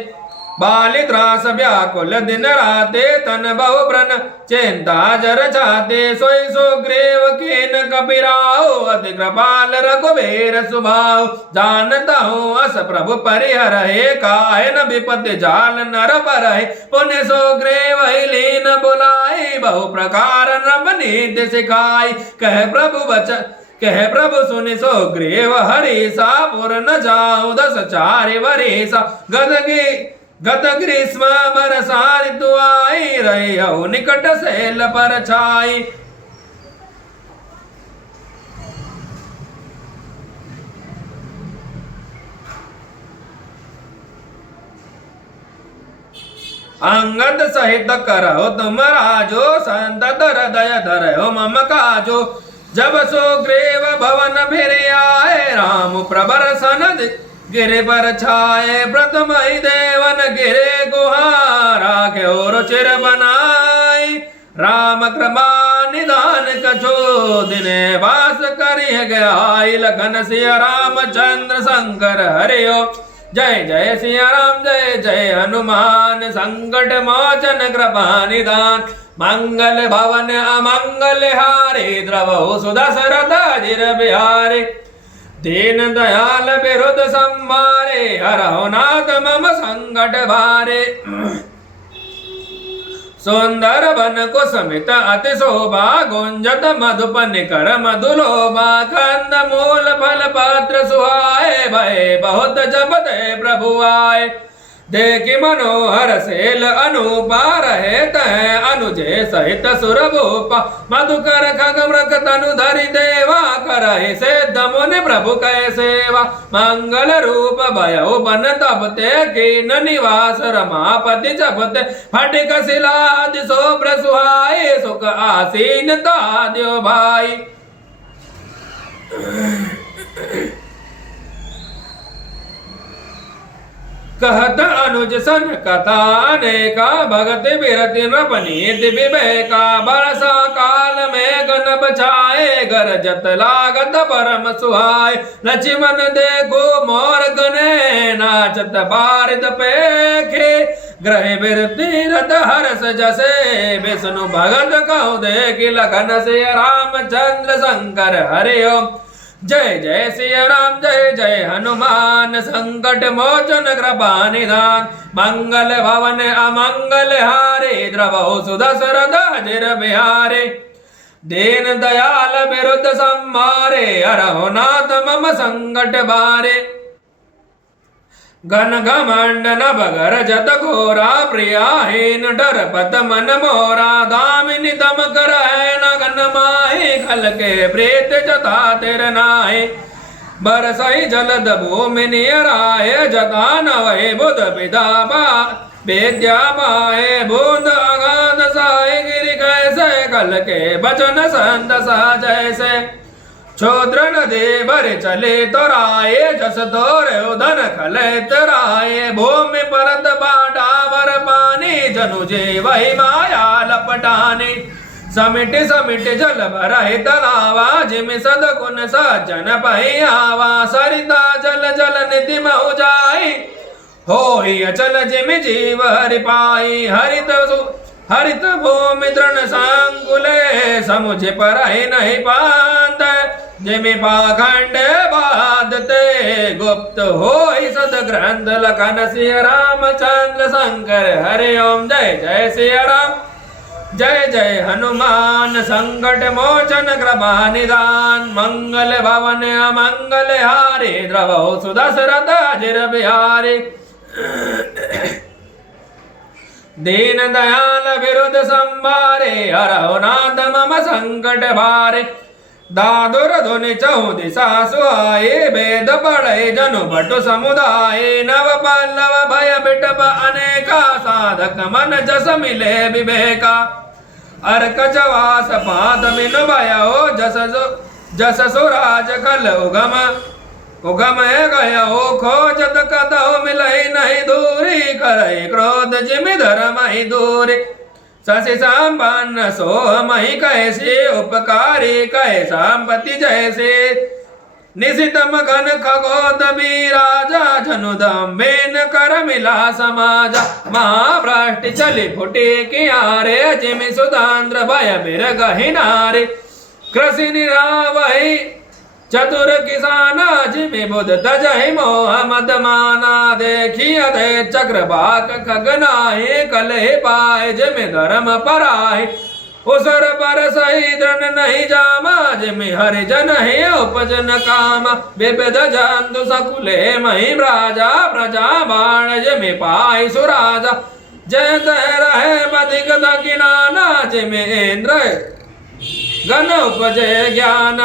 बाली त्रास व्याकुल दिन राते तन बहु ब्रन चिंता जर जाते सोई सुग्रीव कीन कपिराओ अति कृपाल रघुवीर सुभाव जानता हूँ अस प्रभु परिहर हे काहे न विपत्ति जाल नर पर पुण्य सुग्रीव लीन बुलाई बहु प्रकार नभ नीति सिखाई कह प्रभु वचन कह प्रभु सुनि सुग्रीव हरिसा पुर न जाऊं 10 चारि वरिसा गत ग्रीष्म बरसा ऋतु आई रही हो निकट सेल पर छाई अंगद सहित करहो तुम राजो संतत हृदय धरहो मम काजो जब सुग्रीव भवन फिर आए राम प्रबर सन गिरे पर छाए प्रथम ही देवन गिरे गुहारा के और चिर बनाई राम कृपा निदान कछो दिने वास करिय गया लखन सिया रामचंद्र शंकर हरिओ जय जय सिया राम जय जय हनुमान संकट मोचन कृपा निदान मंगल भवन अमंगल हारे द्रवहु सुदशरथ जिर बिहारी दीन दयाल विरुद्ध संहारे हरहु नाथ मम संकट भारे सुंदर बन कुसुमित अति शोभा गुंजत मधुप निकर मधुलोभा कंद मूल फल पत्र सुहाए भय बहुत जपते प्रभु आए देखि मनोहर सेल अनुपा रहे तह अनुजे सहित सुर भूपा मधुकर खग मृग तनु धरि देवा करहि सिद्ध मुनि प्रभु कै सेवा मंगल रूप भयो बन तबते कीन निवास रमापति जपते फटिक शिलादि शोभ्र सुहाए सुख आसीन ताद्यो भाई कहत अनुज सन कथा अनेका भगत बिरति नृपनीति विवेका बरसा काल में गन बचाए गरजत लागत परम सुहाय लक्ष्मण देखो मोर गने नाचत बारिद पेखे ग्रह बिरति रत हरस जसे विष्णु भगत कहु देखि लखन से रामचंद्र शंकर हरिओम जय जय सिया राम जय जय हनुमान संकट मोचन कृपा निधान मंगल भवन अमंगल हारे द्रवहु सुदशरथ जिर बिहारे दीन दयाल विरुद्ध संहारे हरहु नाथ मम संकट भारे घन घमंड नभगर जत घोरा प्रियाहीन डर पत मन मोरा दामिनी दम कर नगन माही खल के प्रेत जता तिर नाहे बरसई जलद भूमि नियराय जता नवै बुध विधापा वेद्या पाए बूंद अगाध साय गिरि कैसे कल के बचन संत सा जैसे क्षोद्र नदी भर चले तोराए जस तोरे उदन खले तराए भूमि परत बाटा भर पानी जनु जे वही माया लपटानी समिट समिट जल भर तलावा जिम सद कुन सज्जन पहियावा सरिता जल जल निधि महु जाई हो अचल जिम जीव हरि पाई हरित भूमि दृढ़ सांकुले समुझ पर नहीं पात जिमि पाखंड बाधते गुप्त हो सद ग्रंथ लखन सिया रामचंद्र शंकर हरि ओम जय जय सिया राम जय जय हनुमान संकट मोचन कृपा निदान मंगल भवन अमंगल हारे द्रवहु सुदशरथ जिर बिहारी दीन दयाल विरुद्ध संभारे हरहु नाथ मम संकट भारे दादुर धुनि चहु दिशा सुहाए वेद पढ़े जनु भटु समुदाय नव पल्लव भय बिटप अनेका साधक मन जस मिले विवेका अर्क जवास पाद मिनु भयो जस सुराज कल उगम उगम गया हो खोजत कतहु मिलई नहीं दूरी करई क्रोध जिमि धर्महि दूरी शशि संपन्न सोमहि कैसे उपकारी कै संपत्ति जैसे निशितम घन खगोद राजा धनुदम बेन कर मिला समाजा महाभ्रष्टि चली फुटी कियारे जिमि सुदांद्र भय बिर गहिनारे कृषि निरावहि चतुर किसान जिमि बुध तजहि मोह मद माना देखिय दे चक्रवाक खगनाहि कलहि पाए जिमि धर्म पराहि उसर पर सही दृढ़ नहीं जामा जिमि हरिजन हे उपजन काम विविध जंतु सकुले मही राजा प्रजा बाण जिमि पाई सुराजा जय तय रहे बधिक दकिनाना जिमि इंद्र गण उपजे ज्ञान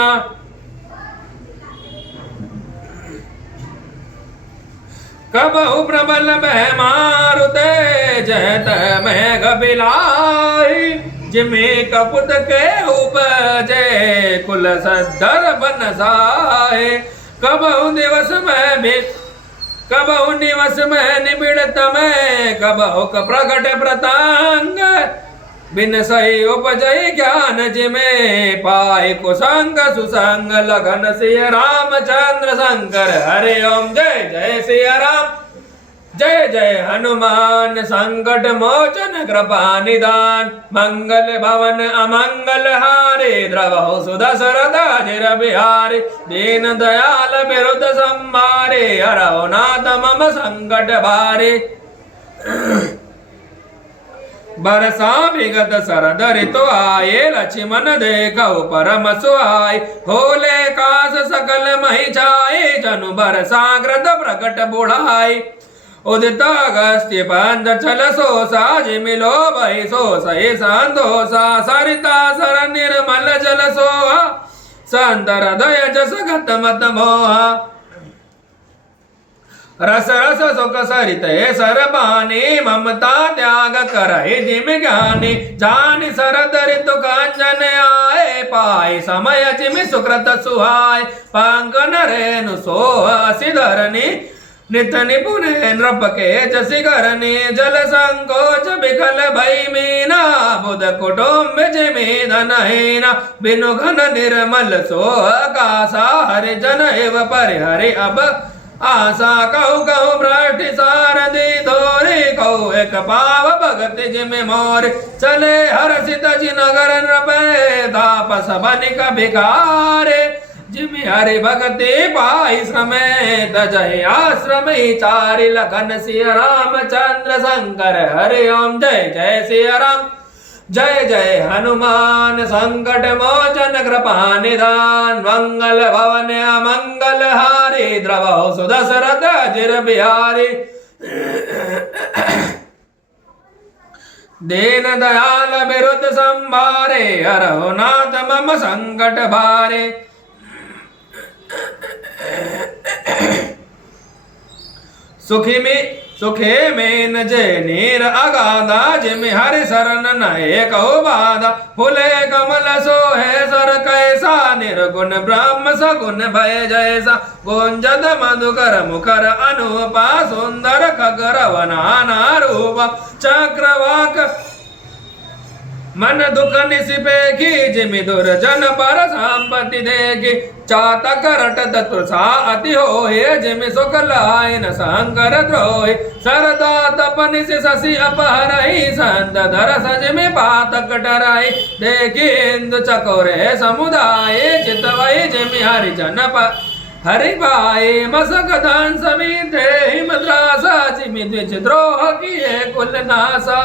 कबहु प्रबल बह मारुते जहत मेघ बिलाई जिमि कपुत के उपजे कुल सद्धर बन साहे कबहु दिवस में भी कबहु निवस में निबिड़त में कबहु प्रगट प्रतांग बिन सही उपजय ज्ञान जिमे पाए कुसंग सुसंग लगन सिय रामचंद्र शंकर हरे ओम जय जय सिय राम जय जय हनुमान संकट मोचन कृपा निदान मंगल भवन अमंगल हारे द्रवहु सुदशरथ अजिर बिहारी दीन दयाल बिरुद संभारे हरहु नाथ मम संकट भारे बरसा विगत सरद ऋतु आये लक्ष्मण देखौ परम सुहाय होले कास सकल मही छाये जनु बरसाग्रद प्रकट बुढ़ाई उदित अगस्त्य पंच चल सोसा जिमिलो भई सोसई संतोषा सरिता सर निर्मल जल सोहा संतर दय जस गत मत मोहा रस रस सुख सरित सरबानी ममता त्याग करहि जिमि ज्ञानी जानि शरद ऋतु कांचन आए पाई समय जिमि सुकृत सुहाय पांकन रेणु सोहसि धरनी नित निपुण नृप के जसि करनी जल संकोच बिकल भई मीना बुध कुटुम्ब जिमि धनहीना बिनु घन निर्मल सोह कासा हरि जन एव परिहरि अब आशा कहु कहु भ्रष्टि सारथि धोरी कहु एक पाव भगत जिमि मोर चले हर्षित जिनगर नृपे तापस बनिक भिखारे जिमि हरि भगति पाई समेत जय आश्रम चारि लखन सिय रामचंद्र शंकर हरि ओम जय जय सिय राम जय जय हनुमान संकट मोचन कृपा निधान मंगल भवन अमंगल हारी द्रवहु सुदशरथ अजिर बिहारी दीन दयाल बिरुद संभारे हरहु नाथ मम संकट भारे सुखे में न जय नीर अगाधा जिमि हरि शरण नए कहो बाधा फुले कमल सोहे सर कैसा निर्गुण ब्रह्म सगुण भय जैसा गुंजद मधुकर मुखर अनुपा सुंदर खगर वनाना रूप चक्रवाक मन दुख निसिपेखी जिमि दुर्जन पर संपत्ति देखी चातक रटत तुषा अति होए जिमि सुख लाय न शंकर द्रोहि सरदा तपनि से शशि अपहरहि संत धरस जिमि पातक डराई देखी इंदु चकोरे समुदाय चितवै जिमि हरिजन हरि पाए मसक दान समीत हिमद्रासा जिमि द्विज द्रोह किए कुल नासा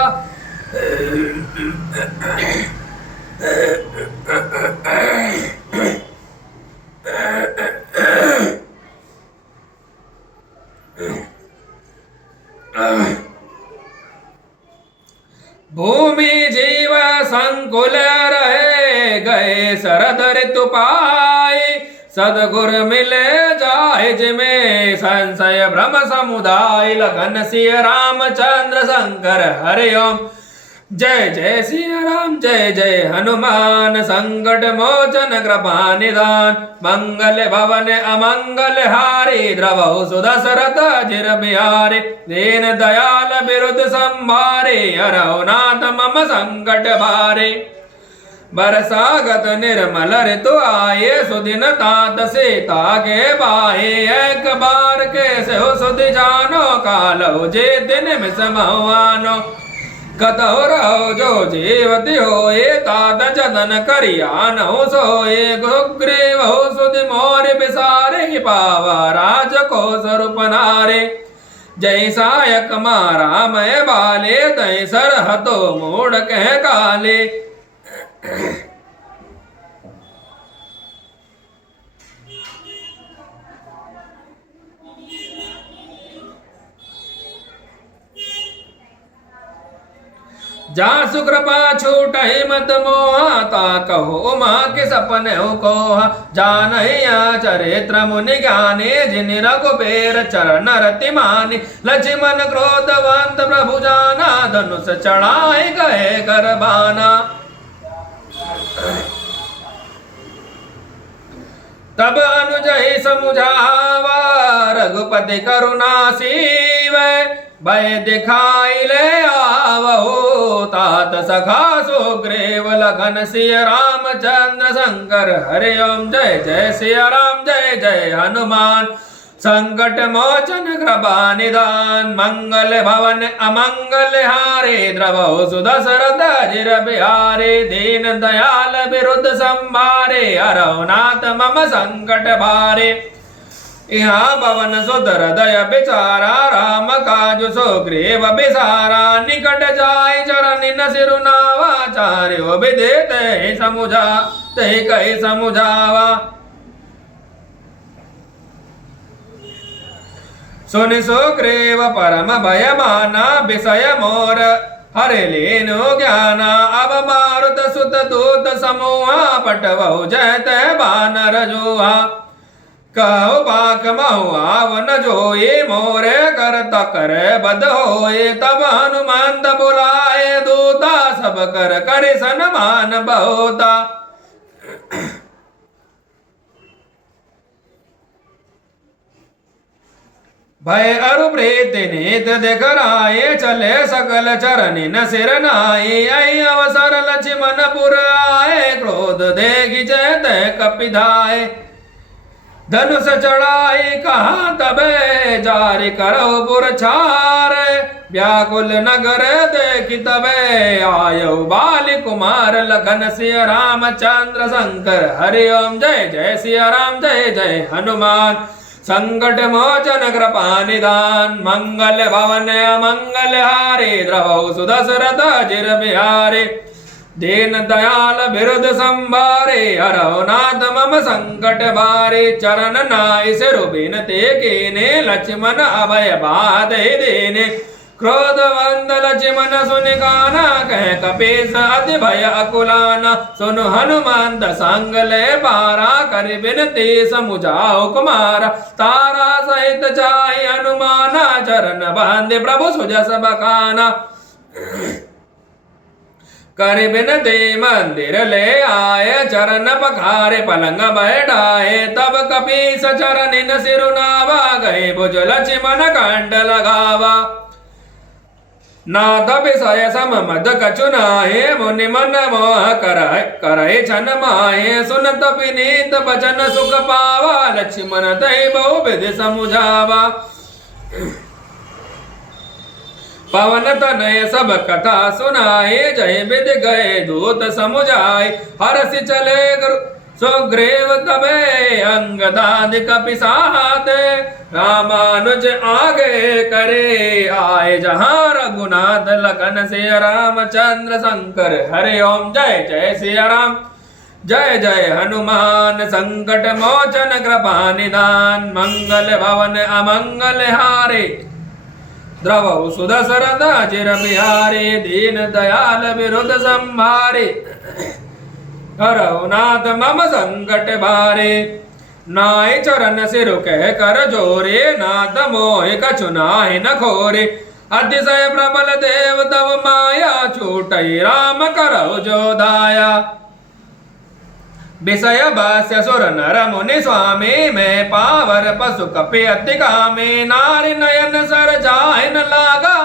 भूमि जीव संकुल रहे गए शरद ऋतु पाई सदगुर मिले जाए जिमे संशय भ्रम समुदाय लखन सिय रामचंद्र शंकर हरि ओम जय जय सिया राम जय जय हनुमान संकट मोचन कृपा निदान मंगल भवन अमंगल हारी द्रवहु सुदशरथ जिर बिहारी दीन दयाल बिरुद संभारे हरहु नाथ मम संकट भारे बरसागत निर्मल ऋतु आये सुदिन तात सीता के बाहे एक बार के सो सुधि जानो कालो जे दिन मिसमहुआनो कतहु रहो जो जीवति होए तात जतन करियान हो सोए सुग्रीव हो सुधि मोर बिसारे पावा राज को स्वरूप नारे जय सायक मारा मैं बाले तय सरहतो मूड कह काले जा सुकृपा छूट मत मोहा ता कहो माँ के सपन हो कोहा जान चरित्र मुनि ज्ञानी जिन रघुबीर चरण रति मानी लक्ष्मण क्रोधवंत प्रभु जाना धनुष चढ़ाए गए कर बाना तब अनुजहि समुझावा रघुपति करुणा सीव भय दिखाई ले आवहो तात सखा सुग्रीव लखन सिय रामचंद्र शंकर हरि ओम जय जय सिया राम जय जय हनुमान संकट मोचन कृपा निदान मंगल भवन अमंगल हारे द्रवहु सुदशरथ जिर बिहारे दीन दयाल बिरुद संभारे हरहु नाथ मम संकट भारे यहाँ पवन सुत हृदय बिचारा राम काज सुग्रीव बिसारा निकट जाय चरण न सिरुनावा चार्यो विदे ते समुझा ते कहि समुझावा सुनि सुग्रीव परम भय माना विषय मोर हरे लेनो ज्ञाना अब मारुत सुत दूत समूहा पटवहु जयत बानर जोहा कहो बाक महुआ वन जोए मोरे करता कर बद होए तब हनुमंत बुलाए दूता सब कर करे सन्मान बहुता भय अरु प्रीत नीत देखराए चले सकल चरण न सिर नाई आई अवसर लक्ष्मण पुर आए क्रोध देगी जयत कपिधाए धनुष चढ़ाई कहा तबे जारी करो पुर छार व्याकुल नगर देखी तबे आयो बाल कुमार लखन सिया रामचंद्र शंकर हरि ओम जय जय सिया राम जय जय हनुमान संकट मोचन कृपा निदान मंगल भवन अमंगल हारे द्रवहु सुदशरथ जिर बिहारे दीन दयाल बिरुद संभारे हरहु नाथ मम संकट भारे चरण नाय सिरु बिनते कीने लक्ष्मण अभय बाधे देने क्रोधवंत लक्ष्मण सुनि काना कह कपीस अति भय अकुलाना सुनु हनुमंत संग ले पारा कर बिनती समुझाओ कुमारा तारा सहित चाहि हनुमाना चरण बांधे प्रभु सुजस बखाना कर बिनती मंदिर ले आए चरण पखारे पलंग बैठाए तब कपीस चरण न सिरुनावा गए भुज लक्ष्मण कंठ लगावा नाथ विषय सम मद कछु नाहे मुनि मन मोह करय छन माहे सुनत विनीत बचन सुख पावा लक्ष्मण तहि बहु विधि समुझावा पवन तनय सब कथा सुनाए जय विधि गए दूत समुझाए हर्षि चले सुग्रीव तबे अंगदादिक पिसात रामानुज आगे करे आए जहाँ रघुनाथ लखन सिया रामचंद्र शंकर हरि ओम जय जय सिया राम जय जय हनुमान संकट मोचन कृपा निदान मंगल भवन अमंगल हारे द्रवहु सुदशरथ जिर बिहारे दीन दयाल बिरुद संभारे हरहु नाथ मम संकट भारे नाय चरण सिरु कह कर जोरे नाथ मोहि कछु नाहि न खोरे अतिशय प्रबल देव तव माया छूटई राम करौ जो दाया विषय भाष्य सुर नर मुनि स्वामी में पावर पशु कपि अति कामी नारी नयन सर जाहि न लागा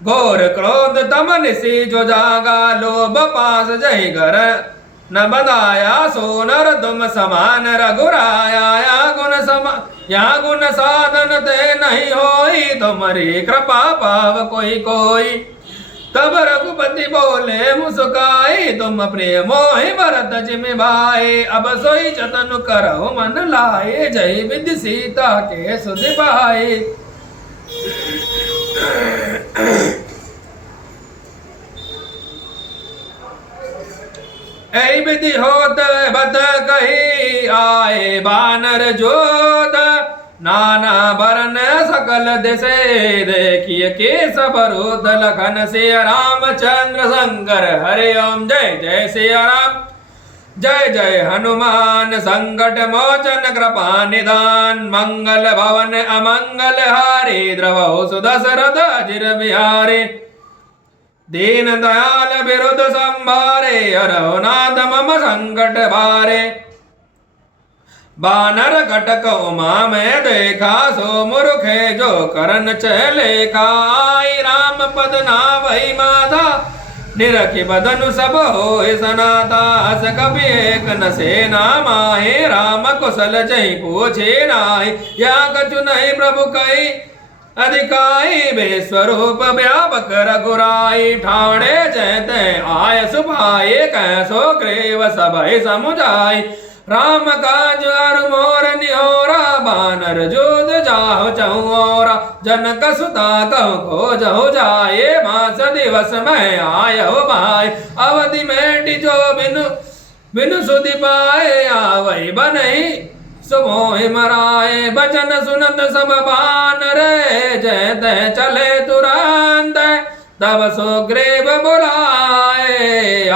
घोर क्रोध तम निशि जो जागा लोभ पास जहि घर न बदाया सोनर तुम समान रघुराया या गुण साधन ते नहीं होई तुम्हारी कृपा पाव कोई कोई तब रघुपति बोले मुस्काई तुम प्रिय मोहि भरत जिमि भाई अब सोई जतन करहु मन लाए जय विधि सीता के सुधि पाई ऐ विधि होत बत कही आए बानर जोत नाना बरन सकल दिशे देखिए के सबरूत लखन सिया रामचंद्र शंकर हरे ओम जय जय सिया राम जय जय हनुमान संकट मोचन कृपा निदान मंगल भवन अमंगल हारी द्रवहु सुदशरथ अजिर बिहारी दीन दयाल विरुद्ध संभारे हरहु नाथ मम संकट भारे बानर घटक उमा में देखा सो मूर्खे जो करन चलेखा आई राम पद नावहि माधा निरखि बदनु सब होय सनाता अस कपि एक न सेना माहे राम कुशल जहि पूछे नाहि या कछु नहीं प्रभु कहि अधिकाई बेस्वरूप व्यापक रघुराई ठाणे जयते आय सुभाए कैसो ग्रीव सबहि समुझाई राम काज अरु मोर निहोरा बानर जोध जाहु चहुओरा जनक सुता कहु खोजहु जाए मास दिवस में आयहु भाई अवधि मेटि जो बिनु सुधि पाए आवै बनहि सुमोहि मराए बचन सुनत सब बानर जयते चले तुरंत तब सुग्रीव बुलाए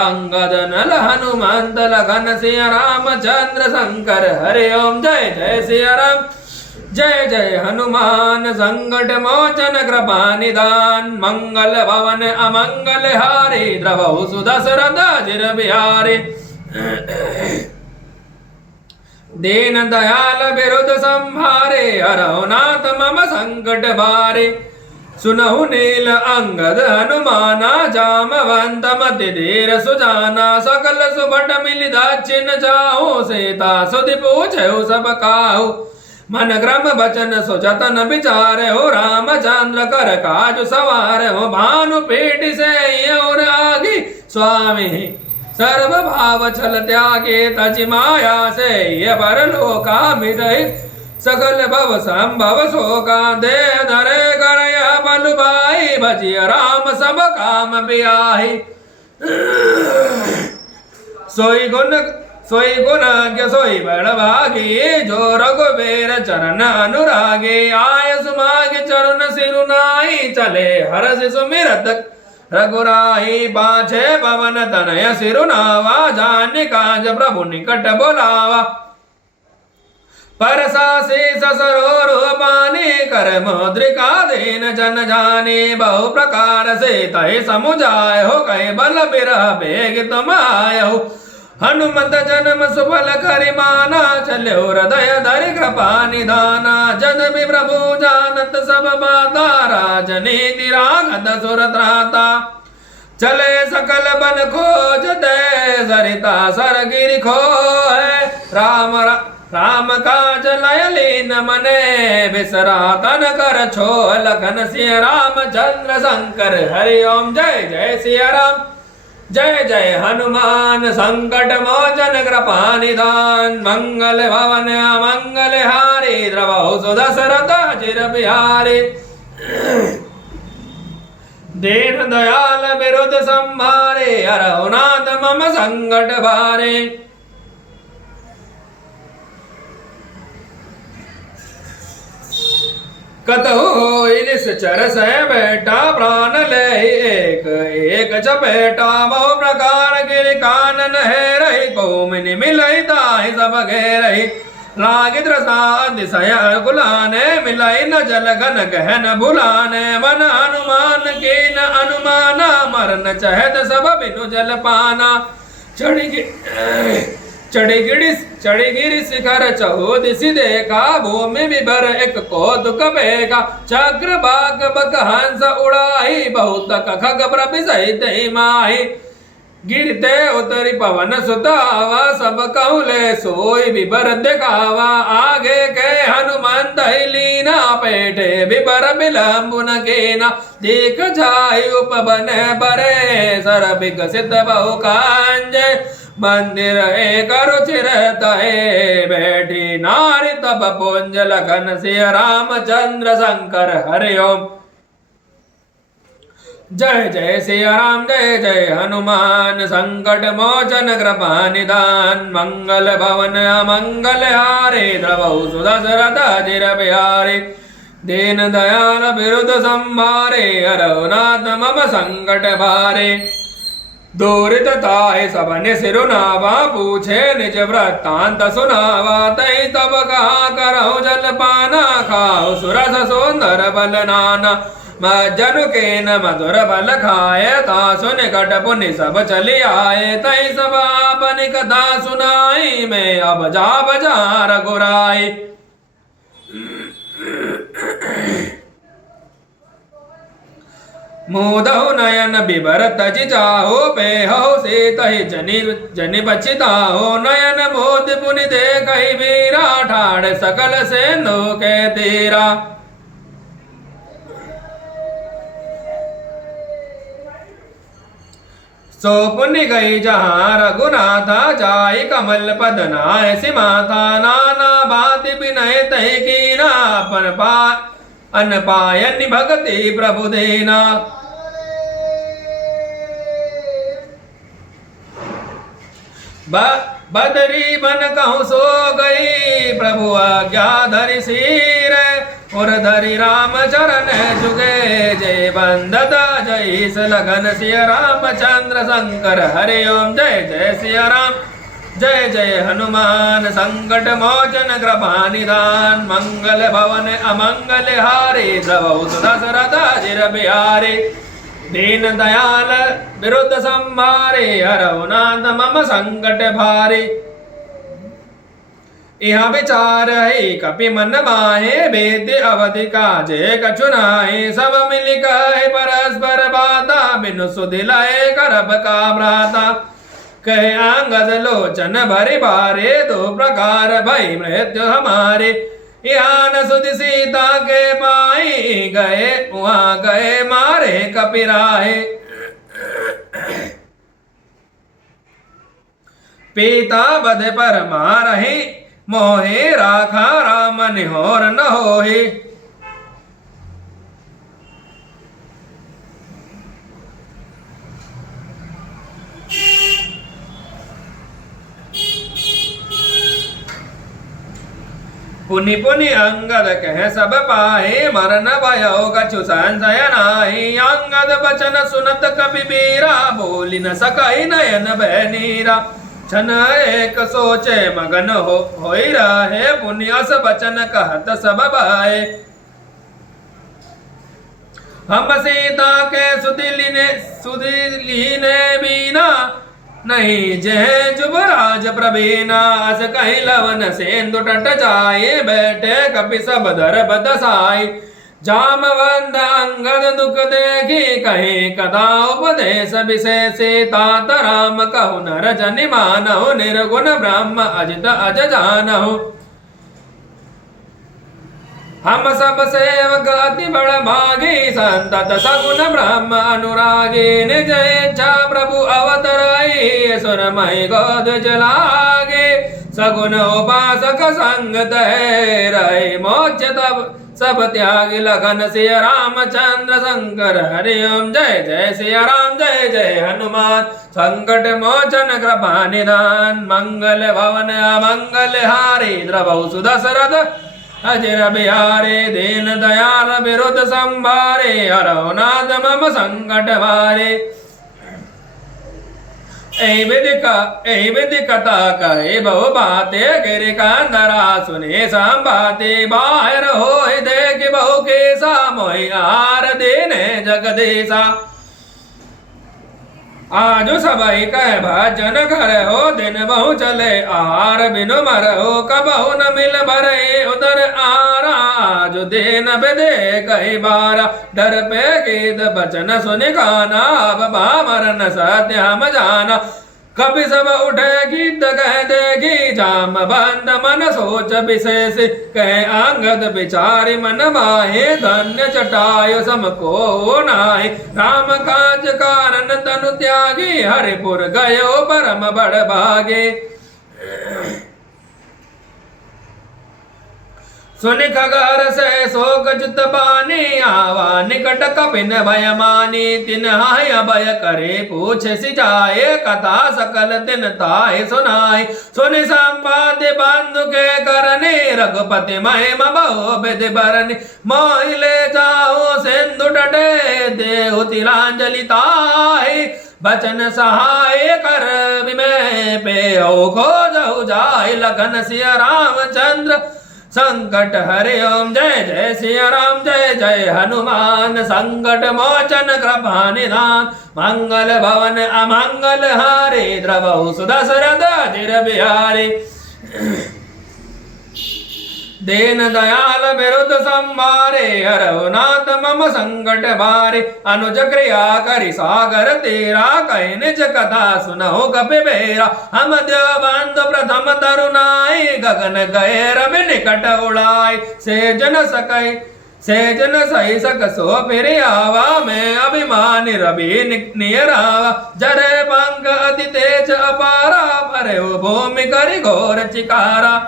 अंगद नल हनुमंत लखन सिया रामचंद्र शंकर हरि ओम जय जय सिया राम जय जय हनुमान संकट मोचन कृपा निदान मंगल भवन अमंगल हारी द्रवहु सुदशरथ अजिर बिहारी दीन दयाल विरुद्ध संभारे हरहु नाथ मम संकट भारे सुनहु नील अंगद हनुमाना जामवंत मति धीर सुजाना सकल सुभट मिलि दक्षिण जाहु सीता सुधि पूछहु सब काहु मन क्रम बचन सुजतन विचार हो रामचंद्र कर काज सवार हो भानु पीठ से और आगे स्वामी सर्व भाव छल त्यागे तज माया से ये परलोका मिटहि सकल भव संभव शोका दे धरे कर यह बल भाई भजिय राम सब काम बियाहि सोई गुणाज्ञ सोई बड़ भागी जो रघुबीर चरण अनुरागे आय सुमाग चरण सिरुनाई चले हरष सुमिरत रघुराही बाछे पवन तनय सिरुनावा जान काज प्रभु निकट बोलावा परसा शेष सरोरूपानी कर मुद्रिका दीन जन जाने बहु प्रकार से तय समुझाय हो कहे बल बिरह बेग तुम आय हो हनुमत जन्म सुफल करिमाना चलो हृदय धरि कृपा निधाना जन भी प्रभु जानत सब बाता राजनीति रागत सुर त्राता चले सकल बन खोज दे सरिता सर गिरि खोए राम काज लय लीन मने बिसरा तन कर छो लखन सिया रामचंद्र शंकर हरि ओम जय जय सिया राम जय जय हनुमान संकट मोचन कृपा निधान मंगल भवन मंगल हारी द्रवहु सुदशरथ अजिर बिहारी दीन दयाल विरुद्ध संभारे हरहु नाथ मम संकट भारे कतहु होई निश्चर से बेटा प्राण ले एक एक चपेटा बहु प्रकार गिर कानन है रही कौमिनी मिलई ताहि सब घेरही लागे त्रसा अतिशय कुलाने मिलाई न जल घन गहन भुलाने मन हनुमान के न अनुमाना मरन चहत सब बिनु जल पाना चढ़ी गिरि शिखर चहु दिशि देखा भूमि विभर एक कौतुक बेगा चक्र बाग बक हंस उड़ाही बहुत खग प्रभि सहित माही गिरते उतरी पवन सुतावा सब कहले सोई विभर दिखावा आगे के हनुमंत लीना पेटे विभर विलंबुन केना देख जाय उपवन बरे सर विकसित बहु कांजे मंदिर एक रुचिर तहे बैठी नारी तब पुंज लखन सिय रामचंद्र शंकर हरिओम जय जय सिया राम जय जय हनुमान संकट मोचन कृपा निदान मंगल भवन अमंगल हारे द्रवहु सुदशरथ अजिर बिहारी दीन दयाल बिरुद संभारे रघुनाथ मम संकट भारे दूरित ताहि सबन सिरुनावा पूछे निज वृत्तांत सुनावा तई तब कहा करहु जल पाना खाओ सुरस सुंदर बल नाना जनु के न मधुर बल खाए तासु निकट पुनि सब चली आए तई सब आपनि कथा सुनाई मैं अब जा बजा रघुराई मोदहु नयन बिबर तजि जाहो पेहो सीतहि जनि बचिताहो नयन मोद पुनि देखहि वीरा ठाड़ सकल सेंधु के तीरा सो पुण्य गई जहाँ रघुनाथा जाय कमल पद नाय सिमाथा नाना भांति विनय तहि कीना अपन अन पायन भगति प्रभु देना बदरी बन कहूँ सो गई प्रभु आज्ञा धरि सिर और धरि राम चरण जुगे जय बंदता जय लगन सिय रामचंद्र शंकर हरिओम जय जय सिया राम जय जय हनुमान संकट मोचन कृपा निदान मंगल भवन अमंगल हारे द्रवहु सुदशरथ अजिर बिहारी दीन दयाल विरुद्ध संभारे रघुनाथ मम संकट भारे यह विचार है कपि मन माहे वेद अवधि काजे कछु नाहि सब मिल कहे परस्पर बाता बिनु सुधि लय करब का भ्राता कहे आंगद लोचन भरि बारे दो प्रकार भई मृत्यु हमारे यहाँ न सुधि सीता के पाई गए वहाँ गए मारे कपिराहे पिता बध पर मारहि मोहे राखा राम निहोर न होहि पुनि पुनि अंगद कह सब पाहे मरन भयो कछु संशय नाहि अंगद बचन सुनत कपि बीरा बोली न सकहि नयन बह नीरा छन एक सोचे मगन होई रहे पुण्यस बचन कहत सब भाए हम सीता के सुदिलीने बीना नहीं जय जुबराज प्रवीणा अस कहीं लवन सेंदु टट जाए बैठे कपि सब धर बदसाई जामवंत अंगद दुख देखी कहीं कदा उपदेश विशेष तात राम कहु नर जनि मानहु निर्गुण ब्रह्म अजित अज जानहु हम सब सेवक अति बड़ भागी संतत सगुन ब्रह्म अनुरागी निज इच्छा प्रभु अवतराई सुर मही गोद जलागे सगुन उपासक संगत है रहे मोक्ष तब सब त्याग लगन सिय रामचंद्र शंकर हरिओम जय जय सिया राम जय जय हनुमान संकट मोचन कृपा निदान मंगल भवन अमंगल हारी द्रवहु सुदशरथ अजिर बिहारे दीन दयाल विरुद्ध संभारे रघुनाथ मम संकट भारे एहि विधि कथा कहे बहु बाते गिरि कंदरा सुने संबाते बाहर हो देख बहु केसा मोहि आर देने जगदीशा आजु सबई कह भजन घर हो दिन बहु चले आहार बिनु मर हो कबहु न मिल भरे उदर आरा आजु दिन बेदे कही बारा डर पे गीत बचन सुनि गाना अब बामरन सत्य हम जाना कभी सब उठे गीत कह देगी जाम बंद मन सोच विशेष कह अंगद विचारी मन माहे धन्य चटाय सम को नाहि राम काज कारण तनु त्यागी हरिपुर गयो परम बड़ भागे सुनि खगर से शोक जुत बानी आवा निकट कपिन भय मानी तिन हाय अभय करे पूछ सिजाए कथा सकल तिन ताय सुनाई सुनि संपाद्य बंधु के करने रघुपति महिम बहु विधि बरनि मोहि ले जाओ सिंधु तटे देहु तिलांजलि ताहि बचन सहाय कर विमय पे खोजहु जाय लखन सिया रामचंद्र संकट हरि ओम जय जय सिया राम जय जय हनुमान संकट मोचन कृपा निधान मंगल भवन अमंगल हारे द्रवहु सुदशरथ अजिर बिहारी दीन दयाल विरुद्ध संभारे हरहु नाथ मम संकट भारे अनुज क्रिया करि सागर तेरा कहि निज कथा सुनहु कपि बेरा हम देव बंधु प्रथम तरुणाई गगन गए रवि निकट उड़ाई से जन सही सक सो फिर आवा मैं अभिमानी रवि नियरावा जरे पंख अति तेज अपारा भरे भूमि करि घोर चिकारा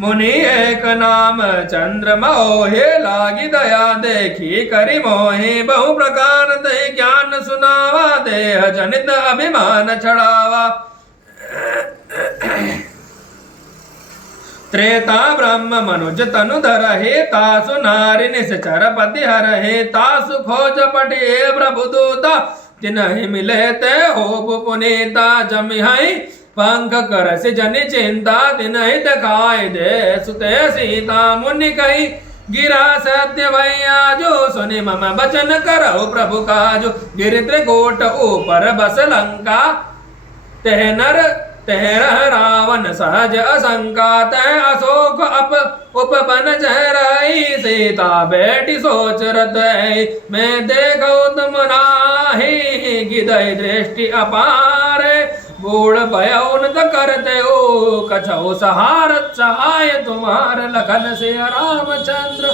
मुनि एक नाम चंद्र मोहे लागी दया देखी करि मोहे बहु प्रकार दे ज्ञान सुनावा देह जनित अभिमान छड़ावा त्रेता ब्रह्म मनुज तनु धरहे तासु नारि निश्चर पति हरहे तासु खोज पटे प्रभु दूता तिनहि मिले ते हो पुनीता जमिहै पंख करस जनि चिंता तिनहि दिखाई दे सुते सीता मुनि कही गिरा सत्य भैया जो सुनि मम बचन करहु प्रभु काजु गिर त्रिकोट ऊपर बस लंका तह नर तह रह रावण सहज असंका तह अशोक उपवन जह रही सीता बेटी सोच रत मैं देखो तुम नाही गिदय दृष्टि अपारे बूढ़ भयउन करते हो कछौ सहार सहाय तुम्हार लखन से रामचंद्र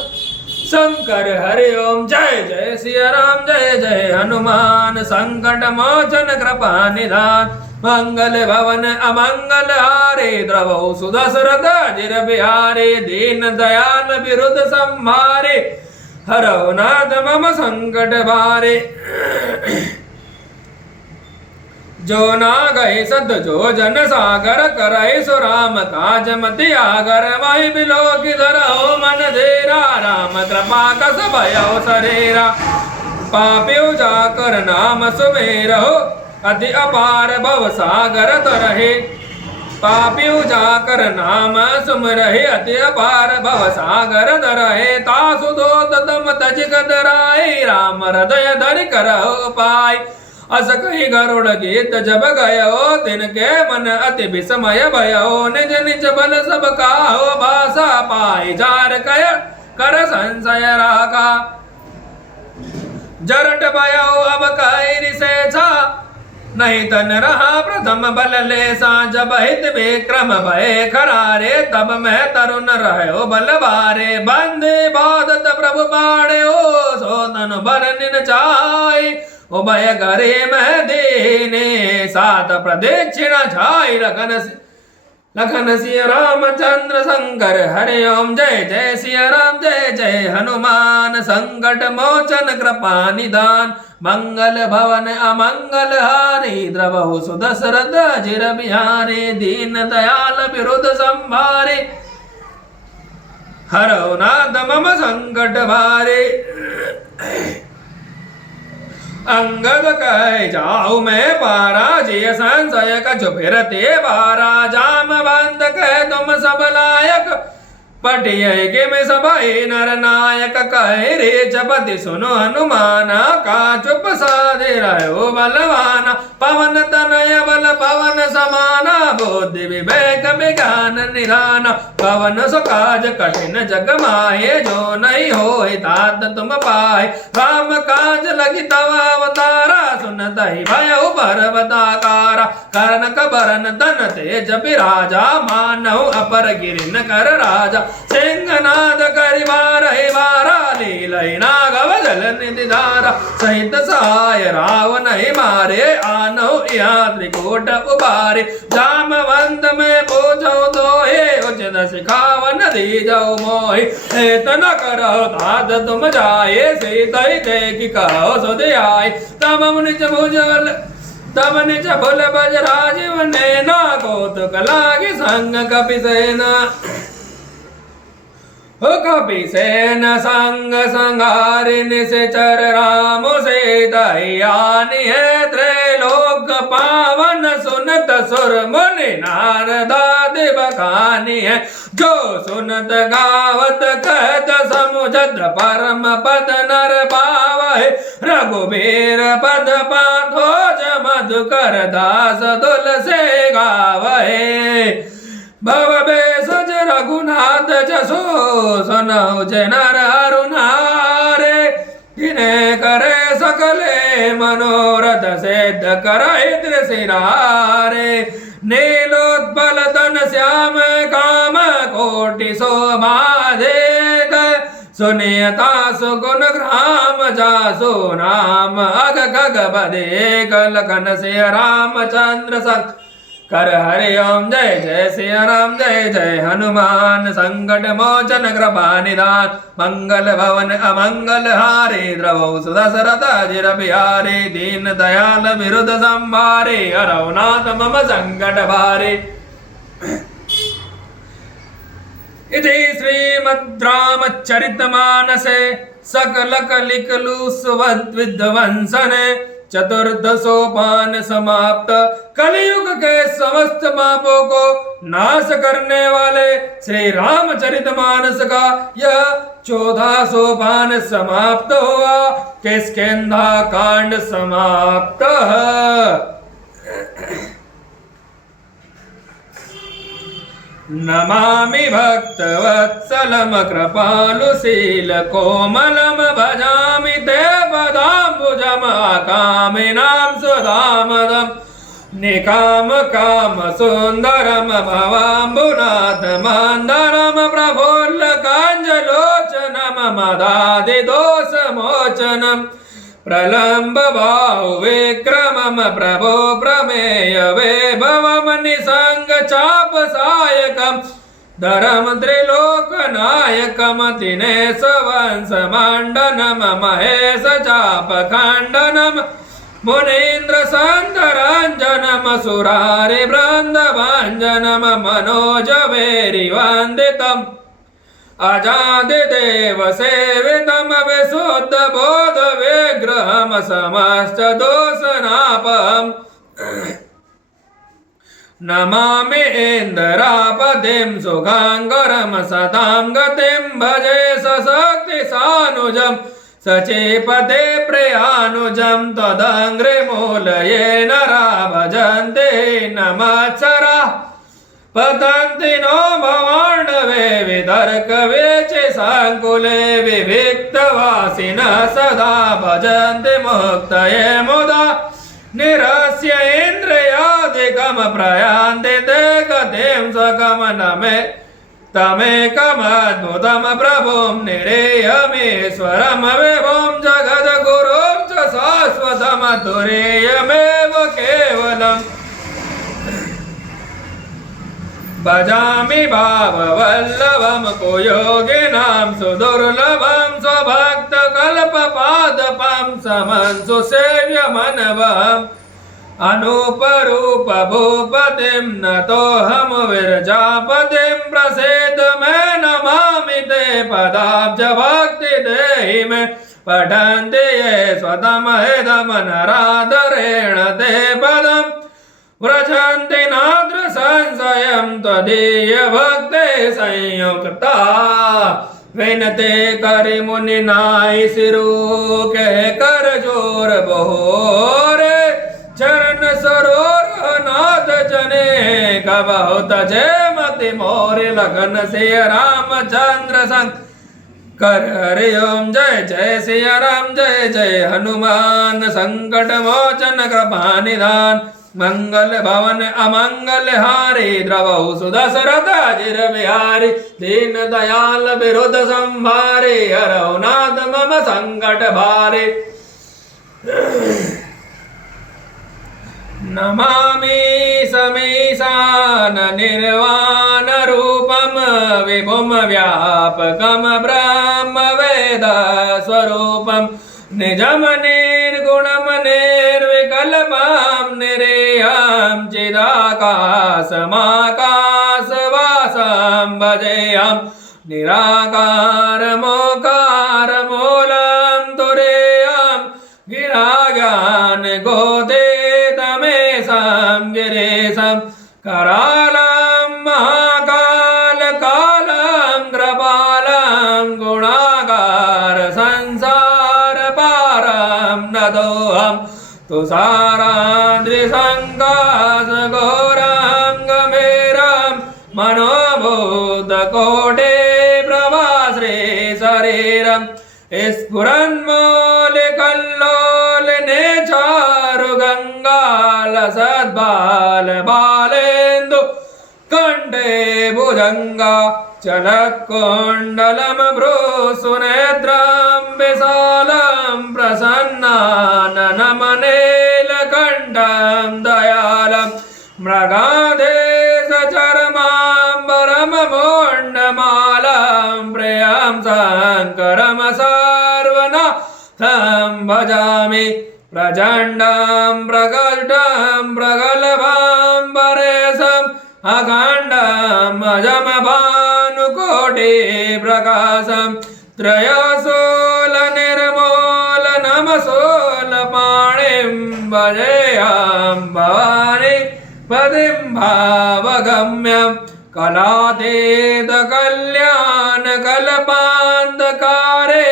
शंकर हरि ओम जय जय सिया राम जय जय हनुमान संकट मोचन कृपा निधान मंगल भवन अमंगल हारे द्रवहु सुदशरथ अजिर बिहारी दीन दयाल विरुद्ध संभारे हरहु नाथ मम संकट भारे जो ना गए सद जो जन सागर करय सो राम काज मति आगर वही बिलो किधर हो मन धेरा राम कृपा कस भयो सरेरा पापियो जाकर नाम सुमेरहो अति अपार भव सागर तरहे पापियो जाकर नाम सुमरहे अति अपार भव सागर तरहे तासु दो तम तज कदराय राम हृदय धरि करहु पाय अस कही गरुड़ गीत जब गयो तिनके मन अति विस्मय भयो निज निज बल सब काहो भाषा पाई जार कय कर संशय राखा जरट भयो अब कई से छा नहीं तन रहा प्रथम बल लेसा जब हित विक्रम भय खरारे तब मैं तरुण रहो बल बारे बंदे बादत प्रभु बाणे ओ सो तनु बर निन चाय उभय करे मह देने सात प्रदक्षिण छाई लखन सिया रामचंद्र शंकर हरि ओम जय जय सिया राम जय जय हनुमान संकट मोचन कृपा निधान मंगल भवन अमंगल हारी द्रवहु सुदशरथ अजिर बिहारी दीन दयाल विरुद्ध संभारे हरहु नाथ मम संकट भारे अंगद कह जाऊ मैं पराजय संशय कछु फिरते बारा जामवंत कह तुम सब लायक पटिय के में सभाए नर नायक कहे रे चपति सुनो हनुमाना का चुप साधे रहो बलवाना पवन तनय बल पवन समाना बुद्धि विवेक विज्ञान निधाना पवन सुकाज कठिन जग माहे जो नहीं होए तात तुम पाए राम काज लगी तव अवतारा सुनत ही भय पर्वताकारा कर्ण कबरन तन तेज बिराजा मानव अपर गिरिन कर राजा सिंहनाद करिवार हे वारा लीलय नागव जल निधि धारा सहित सहाय रावण हे मारे आनो यहाँ त्रिकोट उबारे जामवंत में पूछो तो हे उचित सिखावन दी जाओ मोहि हेत न करो तात तुम जाए सीत देखि कहो सुध आए तब निज भुजबल तब निज भुल बज राजीव नैना कौतुक लागे संग कपिसेना कपिसेन संग संगारि निश्चर राम से दयानि है त्रैलोक पावन सुनत सुर मुनि नारदादि बखानी है जो सुनत गावत कहत समुझत परम पद नर पावै रघुबीर पद पाथोज मधुकर दास तुलसी गावै भव बेसज रघुनाथ जसो सुनौ नर अरुणारे जिन्हें करे सकले मनोरथ सिद्ध करहित सिरारे नीलोत्पल तन श्याम काम कोटि शोभा देख सुनियता सुगुण ग्राम जासो नाम अग खग बदे लखन से रामचंद्र सत कर हरि ओम जय जय श्री राम जय जय हनुमान संकट मोचन कृपा निदान मंगल भवन अमंगल हारे द्रवौ सुदशरथ अजिर बिहारे दीन दयाल विरुद्ध संभारे हरौ नाथ मम संकट भारे। इति श्रीमद् रामचरितमानसे सकल कलिकलु सुवद्विध्वंसने चतुर्थ सोपान समाप्त कलयुग के समस्त पापों को नाश करने वाले श्री रामचरितमानस का यह 14 सोपान समाप्त हुआ। किष्किंधा कांड समाप्त। नमामि भक्तवत्सलं कृपालुशील कोमलं भजामि ते पदाम्बुजम् आकामिनां सुधामदम् निकाम काम सुन्दरं भवाम्बुनाथ मन्दरं प्रफुल्ल काञ्जलोचनं मदादिदोषमोचनम् प्रलम्ब बाहु विक्रमम प्रभो प्रमेय वैभवम निसंग चाप सायकम धरम त्रिलोक नायकम दिनेश वंश मंडनम महेश चाप खंडनम मुनीन्द्र संतरंजनम सुरारि वृंद भंजनम मनोज वैरि वंदितम अजादिदेव सेवितम विशुद्ध बोध विग्रहम समस्त दोषनापहम् नमामि इंद्रापतिं सुखांगरम सतां गतिं भजे सशक्ति सानुजम् सचेपते प्रियानुजं त्वदङ्घ्रिमूलये नरा भजन्ते नमच्छरा पतन्ति नो भवाण्डवे वितर्क वेचे सांकुले विविक्तवासिनः सदा भजन्ति मुक्तये मुदा निरस्य इन्द्रियादिकं प्रयान्ति ते गतिं स्वगमनमे तमेकमद्भुतं प्रभुं निरेयमीश्वरं विभुं जगद्गुरुं च शाश्वतं तुरीयमेव केवलम् भजामि भाववल्लभं कुयोगिनां सुदुर्लभं स्वभक्तकल्पपादपं समं सुसेव्यमनवम् अनूपरूप भूपतिं नतोऽहं विरजापतिं प्रसीद मे नमामि ते पदाब्ज भक्ति देहि मे पठन्ति ये स्वतमहेदं नराधरेण ते पदम् व्रजन्ति नात्र संशयं त्वदीयभक्ते संयुक्ता विनते कर मुनि नाई सिरु कह कर जोर बहोरे चरण सरोर नाथ जने का बहुत जय मति मोरे लगन से रामचंद्र संग कर हरि ओम जय जय सिया राम जय जय हनुमान संकट मोचन कृपा निधान मंगल भवन अमंगल हारी द्रवहु सुदशरथ अजिर बिहारी दीन दयाल विरुद्ध संभारे हरहु नाथ मम संकट भारे नमामि समीशान निर्वाण रूपम विभुम व्यापकम ब्रह्म वेद स्वरूपम निजम निर्गुणम निर्विकल्पम निरेयम चिदाकाशमाकाशवासं भजेयम निराकारमोकार मूलं तुरेयम गिराज्ञान गोते तमेशं गिरीशं करालं महाकाल कालं कृपालं गुणागार संसार पारं नदोऽहं तुषाराद्रिसङ्काश घोरं गम्भीरं मनोभूतकोटे प्रभाश्री शरीरम् स्फुरन्मौलिकल्लोलिने चारुगङ्गाल सद्बाल बालेन्दु कण्ठे भुजङ्गा चलत्कुण्डलं भ्रूसुनेत्रं विशालं प्रसन्नाननमनीलकण्ठं दयालं मृगाधेशचर्माम्बरं मुण्डमालं प्रियं शङ्करं सर्वनाथं भजामि प्रचण्डं प्रकटं प्रगल्भं परेशम् अखण्डम् अजमभानुकोटि प्रकाशं त्रयशूलनिर्मूलनमशूलपाणिं भजेऽहं भवानी पदिं भावगम्यं कलातीतकल्याणकल्पान्धकारे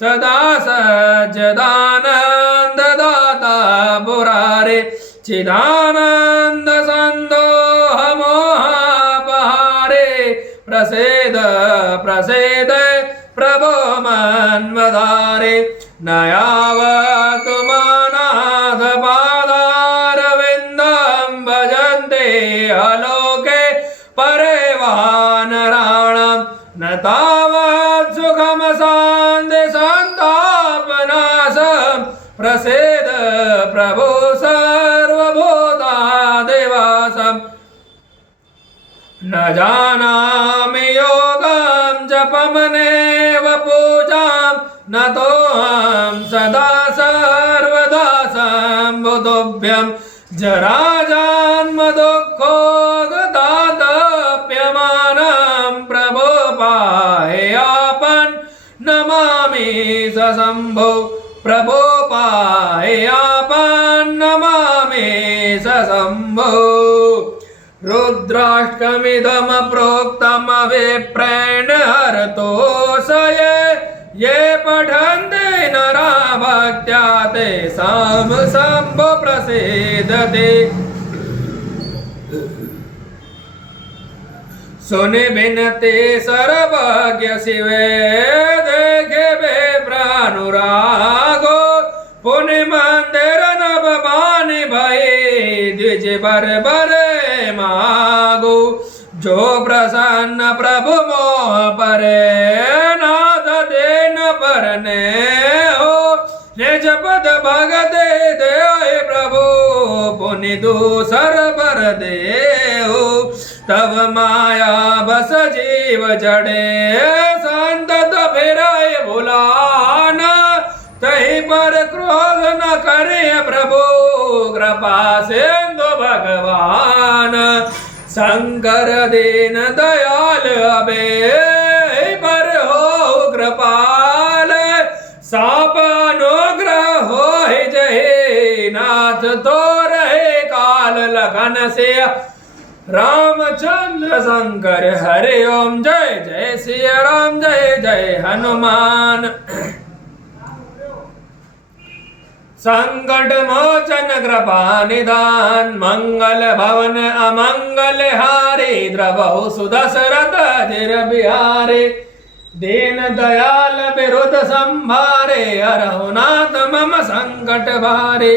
सदा सज्जदानन्ददाता पुरारे चिदानन्द सन्दोहमोहापहारे प्रसेद प्रसेद प्रभो मन्मधारे न यावत् मानाथ पादारविन्दं भजन्ते अलोके परेवानराणां न तावत् सुखं शान्ति सन्तापनाशं प्रसेद प्रभो सर्वभूतादिवासम् न जानामि योगं जपमनेव पूजां न तोऽहं सदा सर्वदा शम्भुतुभ्यं जराजन्मदुःखोगतातप्यमानं प्रभो पाह्यापन् नमामि सशम्भो प्रभो पाह्यापन् नमामि सशम्भो रुद्राष्टमिदं प्रोक्तम् विप्रेण हरतोषये ये पठन्ते नरा भक्त्या तेषां शम्भो प्रसीदति सुनि विनते सर्वज्ञ शिवे देखे विप्रानुरागो पुनि मंदिर नवमानि भये द्विज बर मागो जो प्रसन्न प्रभु मोह परे नाथ देन परने हो निज पद भगते दे प्रभु पुनि दूसर बर दे हो तब माया बस जीव जड़े संतत फिराए भुलाना तही पर क्रोध न करे प्रभु कृपा सिंधु भगवान शंकर दीन दयाल अबे पर हो कृपाल साप साथ तो रहे काल लगन से रामचंद्र शंकर हरे ओम। जय जय श्री राम जय जय हनुमान। संकट मोचन कृपा निदान मंगल भवन अमंगल हारे द्रवहु सुदशरथ अजिर बिहारे दीन दयाल विरुद्ध संभारे अरहुनाथ मम संकट भारे।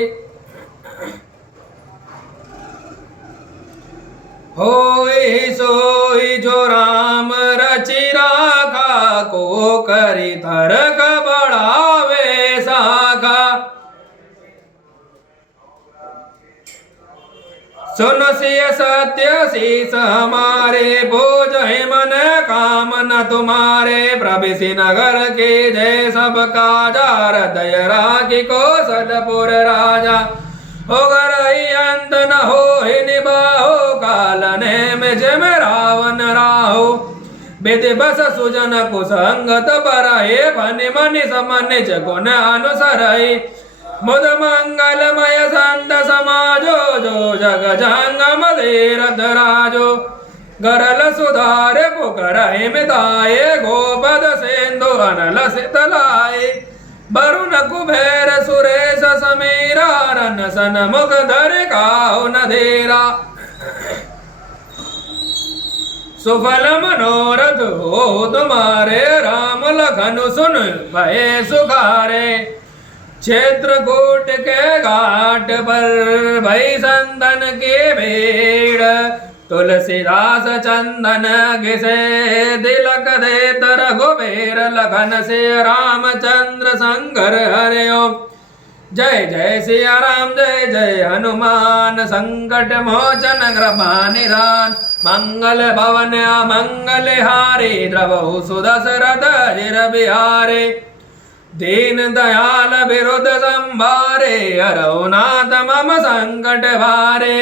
होई सोई जो राम रचि राखा को करी थरक बढ़ावे साखा। सुन सिय सत्य शीस हमारे बोझ मन कामना तुम्हारे। प्रभिषि नगर के जय सब काजा हृदय राखी कौशलपुर राजा। होगर अंत न हो निबाहो काल ने में जम रावण राहो। विधि बस सुजन कुसंगत बरहे फनि मनि समनि गुण अनुसरहि। मुद मंगलमय संत समाजो जो जग जंगम धीरथ राजो। गरल सुधार पुकर मिताये गोपद सिंधु अनल सितलाये। वरुण कुबेर सुरेश समीरा रन सन मुख धर काहु न धीरा। सुफल मनोरथ हो तुम्हारे राम लखन सुन भये सुखारे। क्षेत्र कूट के घाट पर भई संतन की भीड़। तुलसीदास चंदन घिसे तिलक देत रघुबीर लखन से रामचंद्र शंकर हरे ओम। जय जय श्री राम जय जय हनुमान। संकट मोचन कृपा निधान मंगल भवन मंगल हारे द्रवहु सुदशरथ अजिर बिहारे। दीन दयाल विरुद्ध संभारे अरहुनाथ मम संकट भारे।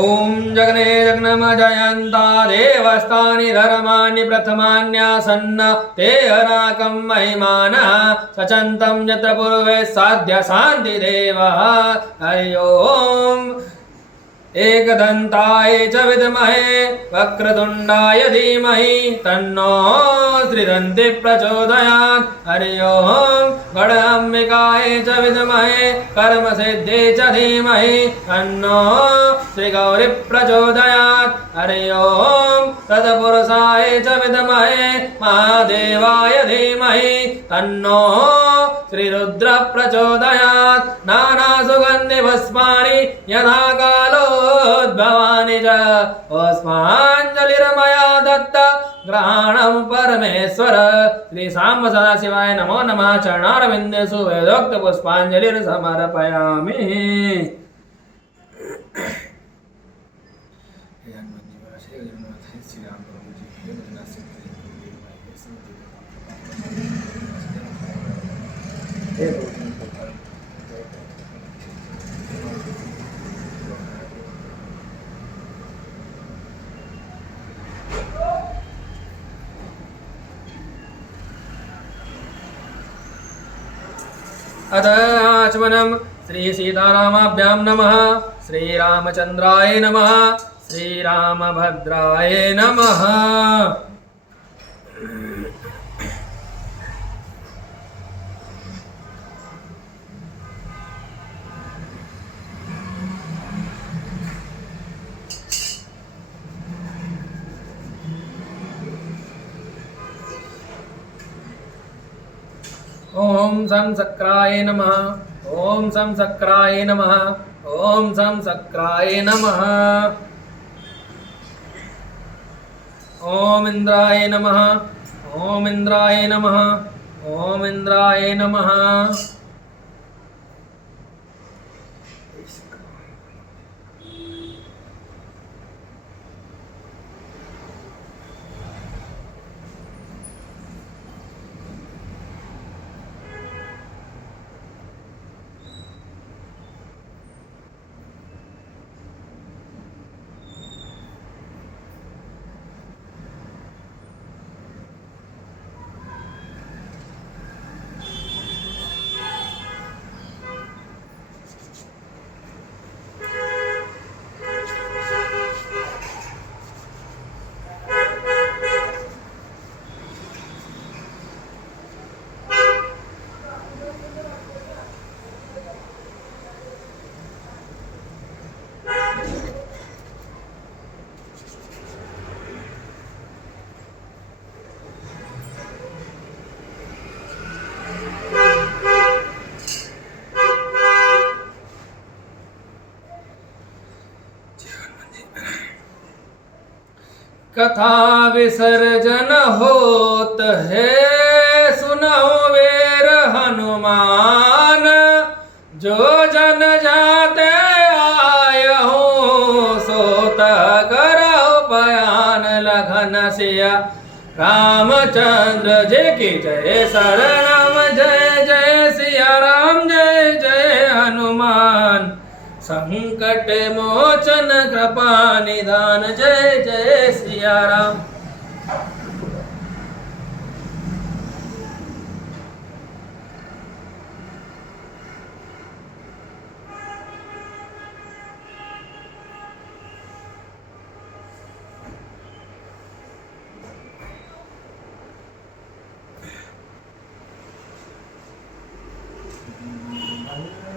ओम जगने जगनम जयंता देवस्थानि धर्माणि प्रथमान्यासन्न ते हराकं महिमानः सचन्तं यत्र पूर्वे साध्य शान्ति देवः। हरि ओम। एकदन्ताय च विद्महे वक्रतुण्डाय धीमहि तन्नो श्रीदन्ति प्रचोदयात्। हरि ओम। गणाम्बिकाय च विद्महे कर्मसिद्धे च धीमहि तन्नो श्रीगौरी प्रचोदयात्। हरि ओम। तत्पुरुषाय च विद्महे महादेवाय धीमहि तन्नो श्रीरुद्र प्रचोदयात्। नानासुगन्धि पुष्पाणि यथा कालोद्भवानि च पुष्पाञ्जलिर्मया दत्ता ग्रहणं परमेश्वर। श्री सांब सदाशिवाय नमो नमः। चरणारविन्देषु वेदोक्त पुष्पाञ्जलिर्समर्पयामि। अथ आचमनम् श्री सीतारामाभ्यां नमः। श्री रामचंद्राय नमः। श्री रामभद्राय नमः। ओम सं सक्राय नमः। ओम सं सक्राय नमः। ओम सं सक्राय नमः। ओम इंद्राय नमः। ओम इंद्राय नमः। ओम इंद्राय नमः। कथा विसर्जन होत है, सुनो वीर हनुमान। जो जन जाते आय हो, सोत करो बयान। लखन सिया रामचंद्र जी की जय, शरणम जय जय सिया राम, जय जय हनुमान। संकट मोचन कृपा निधान, जय जय सिया राम।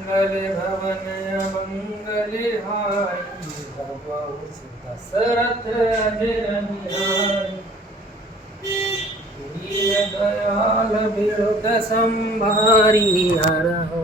मंगल भवन मंगल हारी, दशरथ अजर बिहारी। दीन दयाल विरुद्ध संभारी, हरहु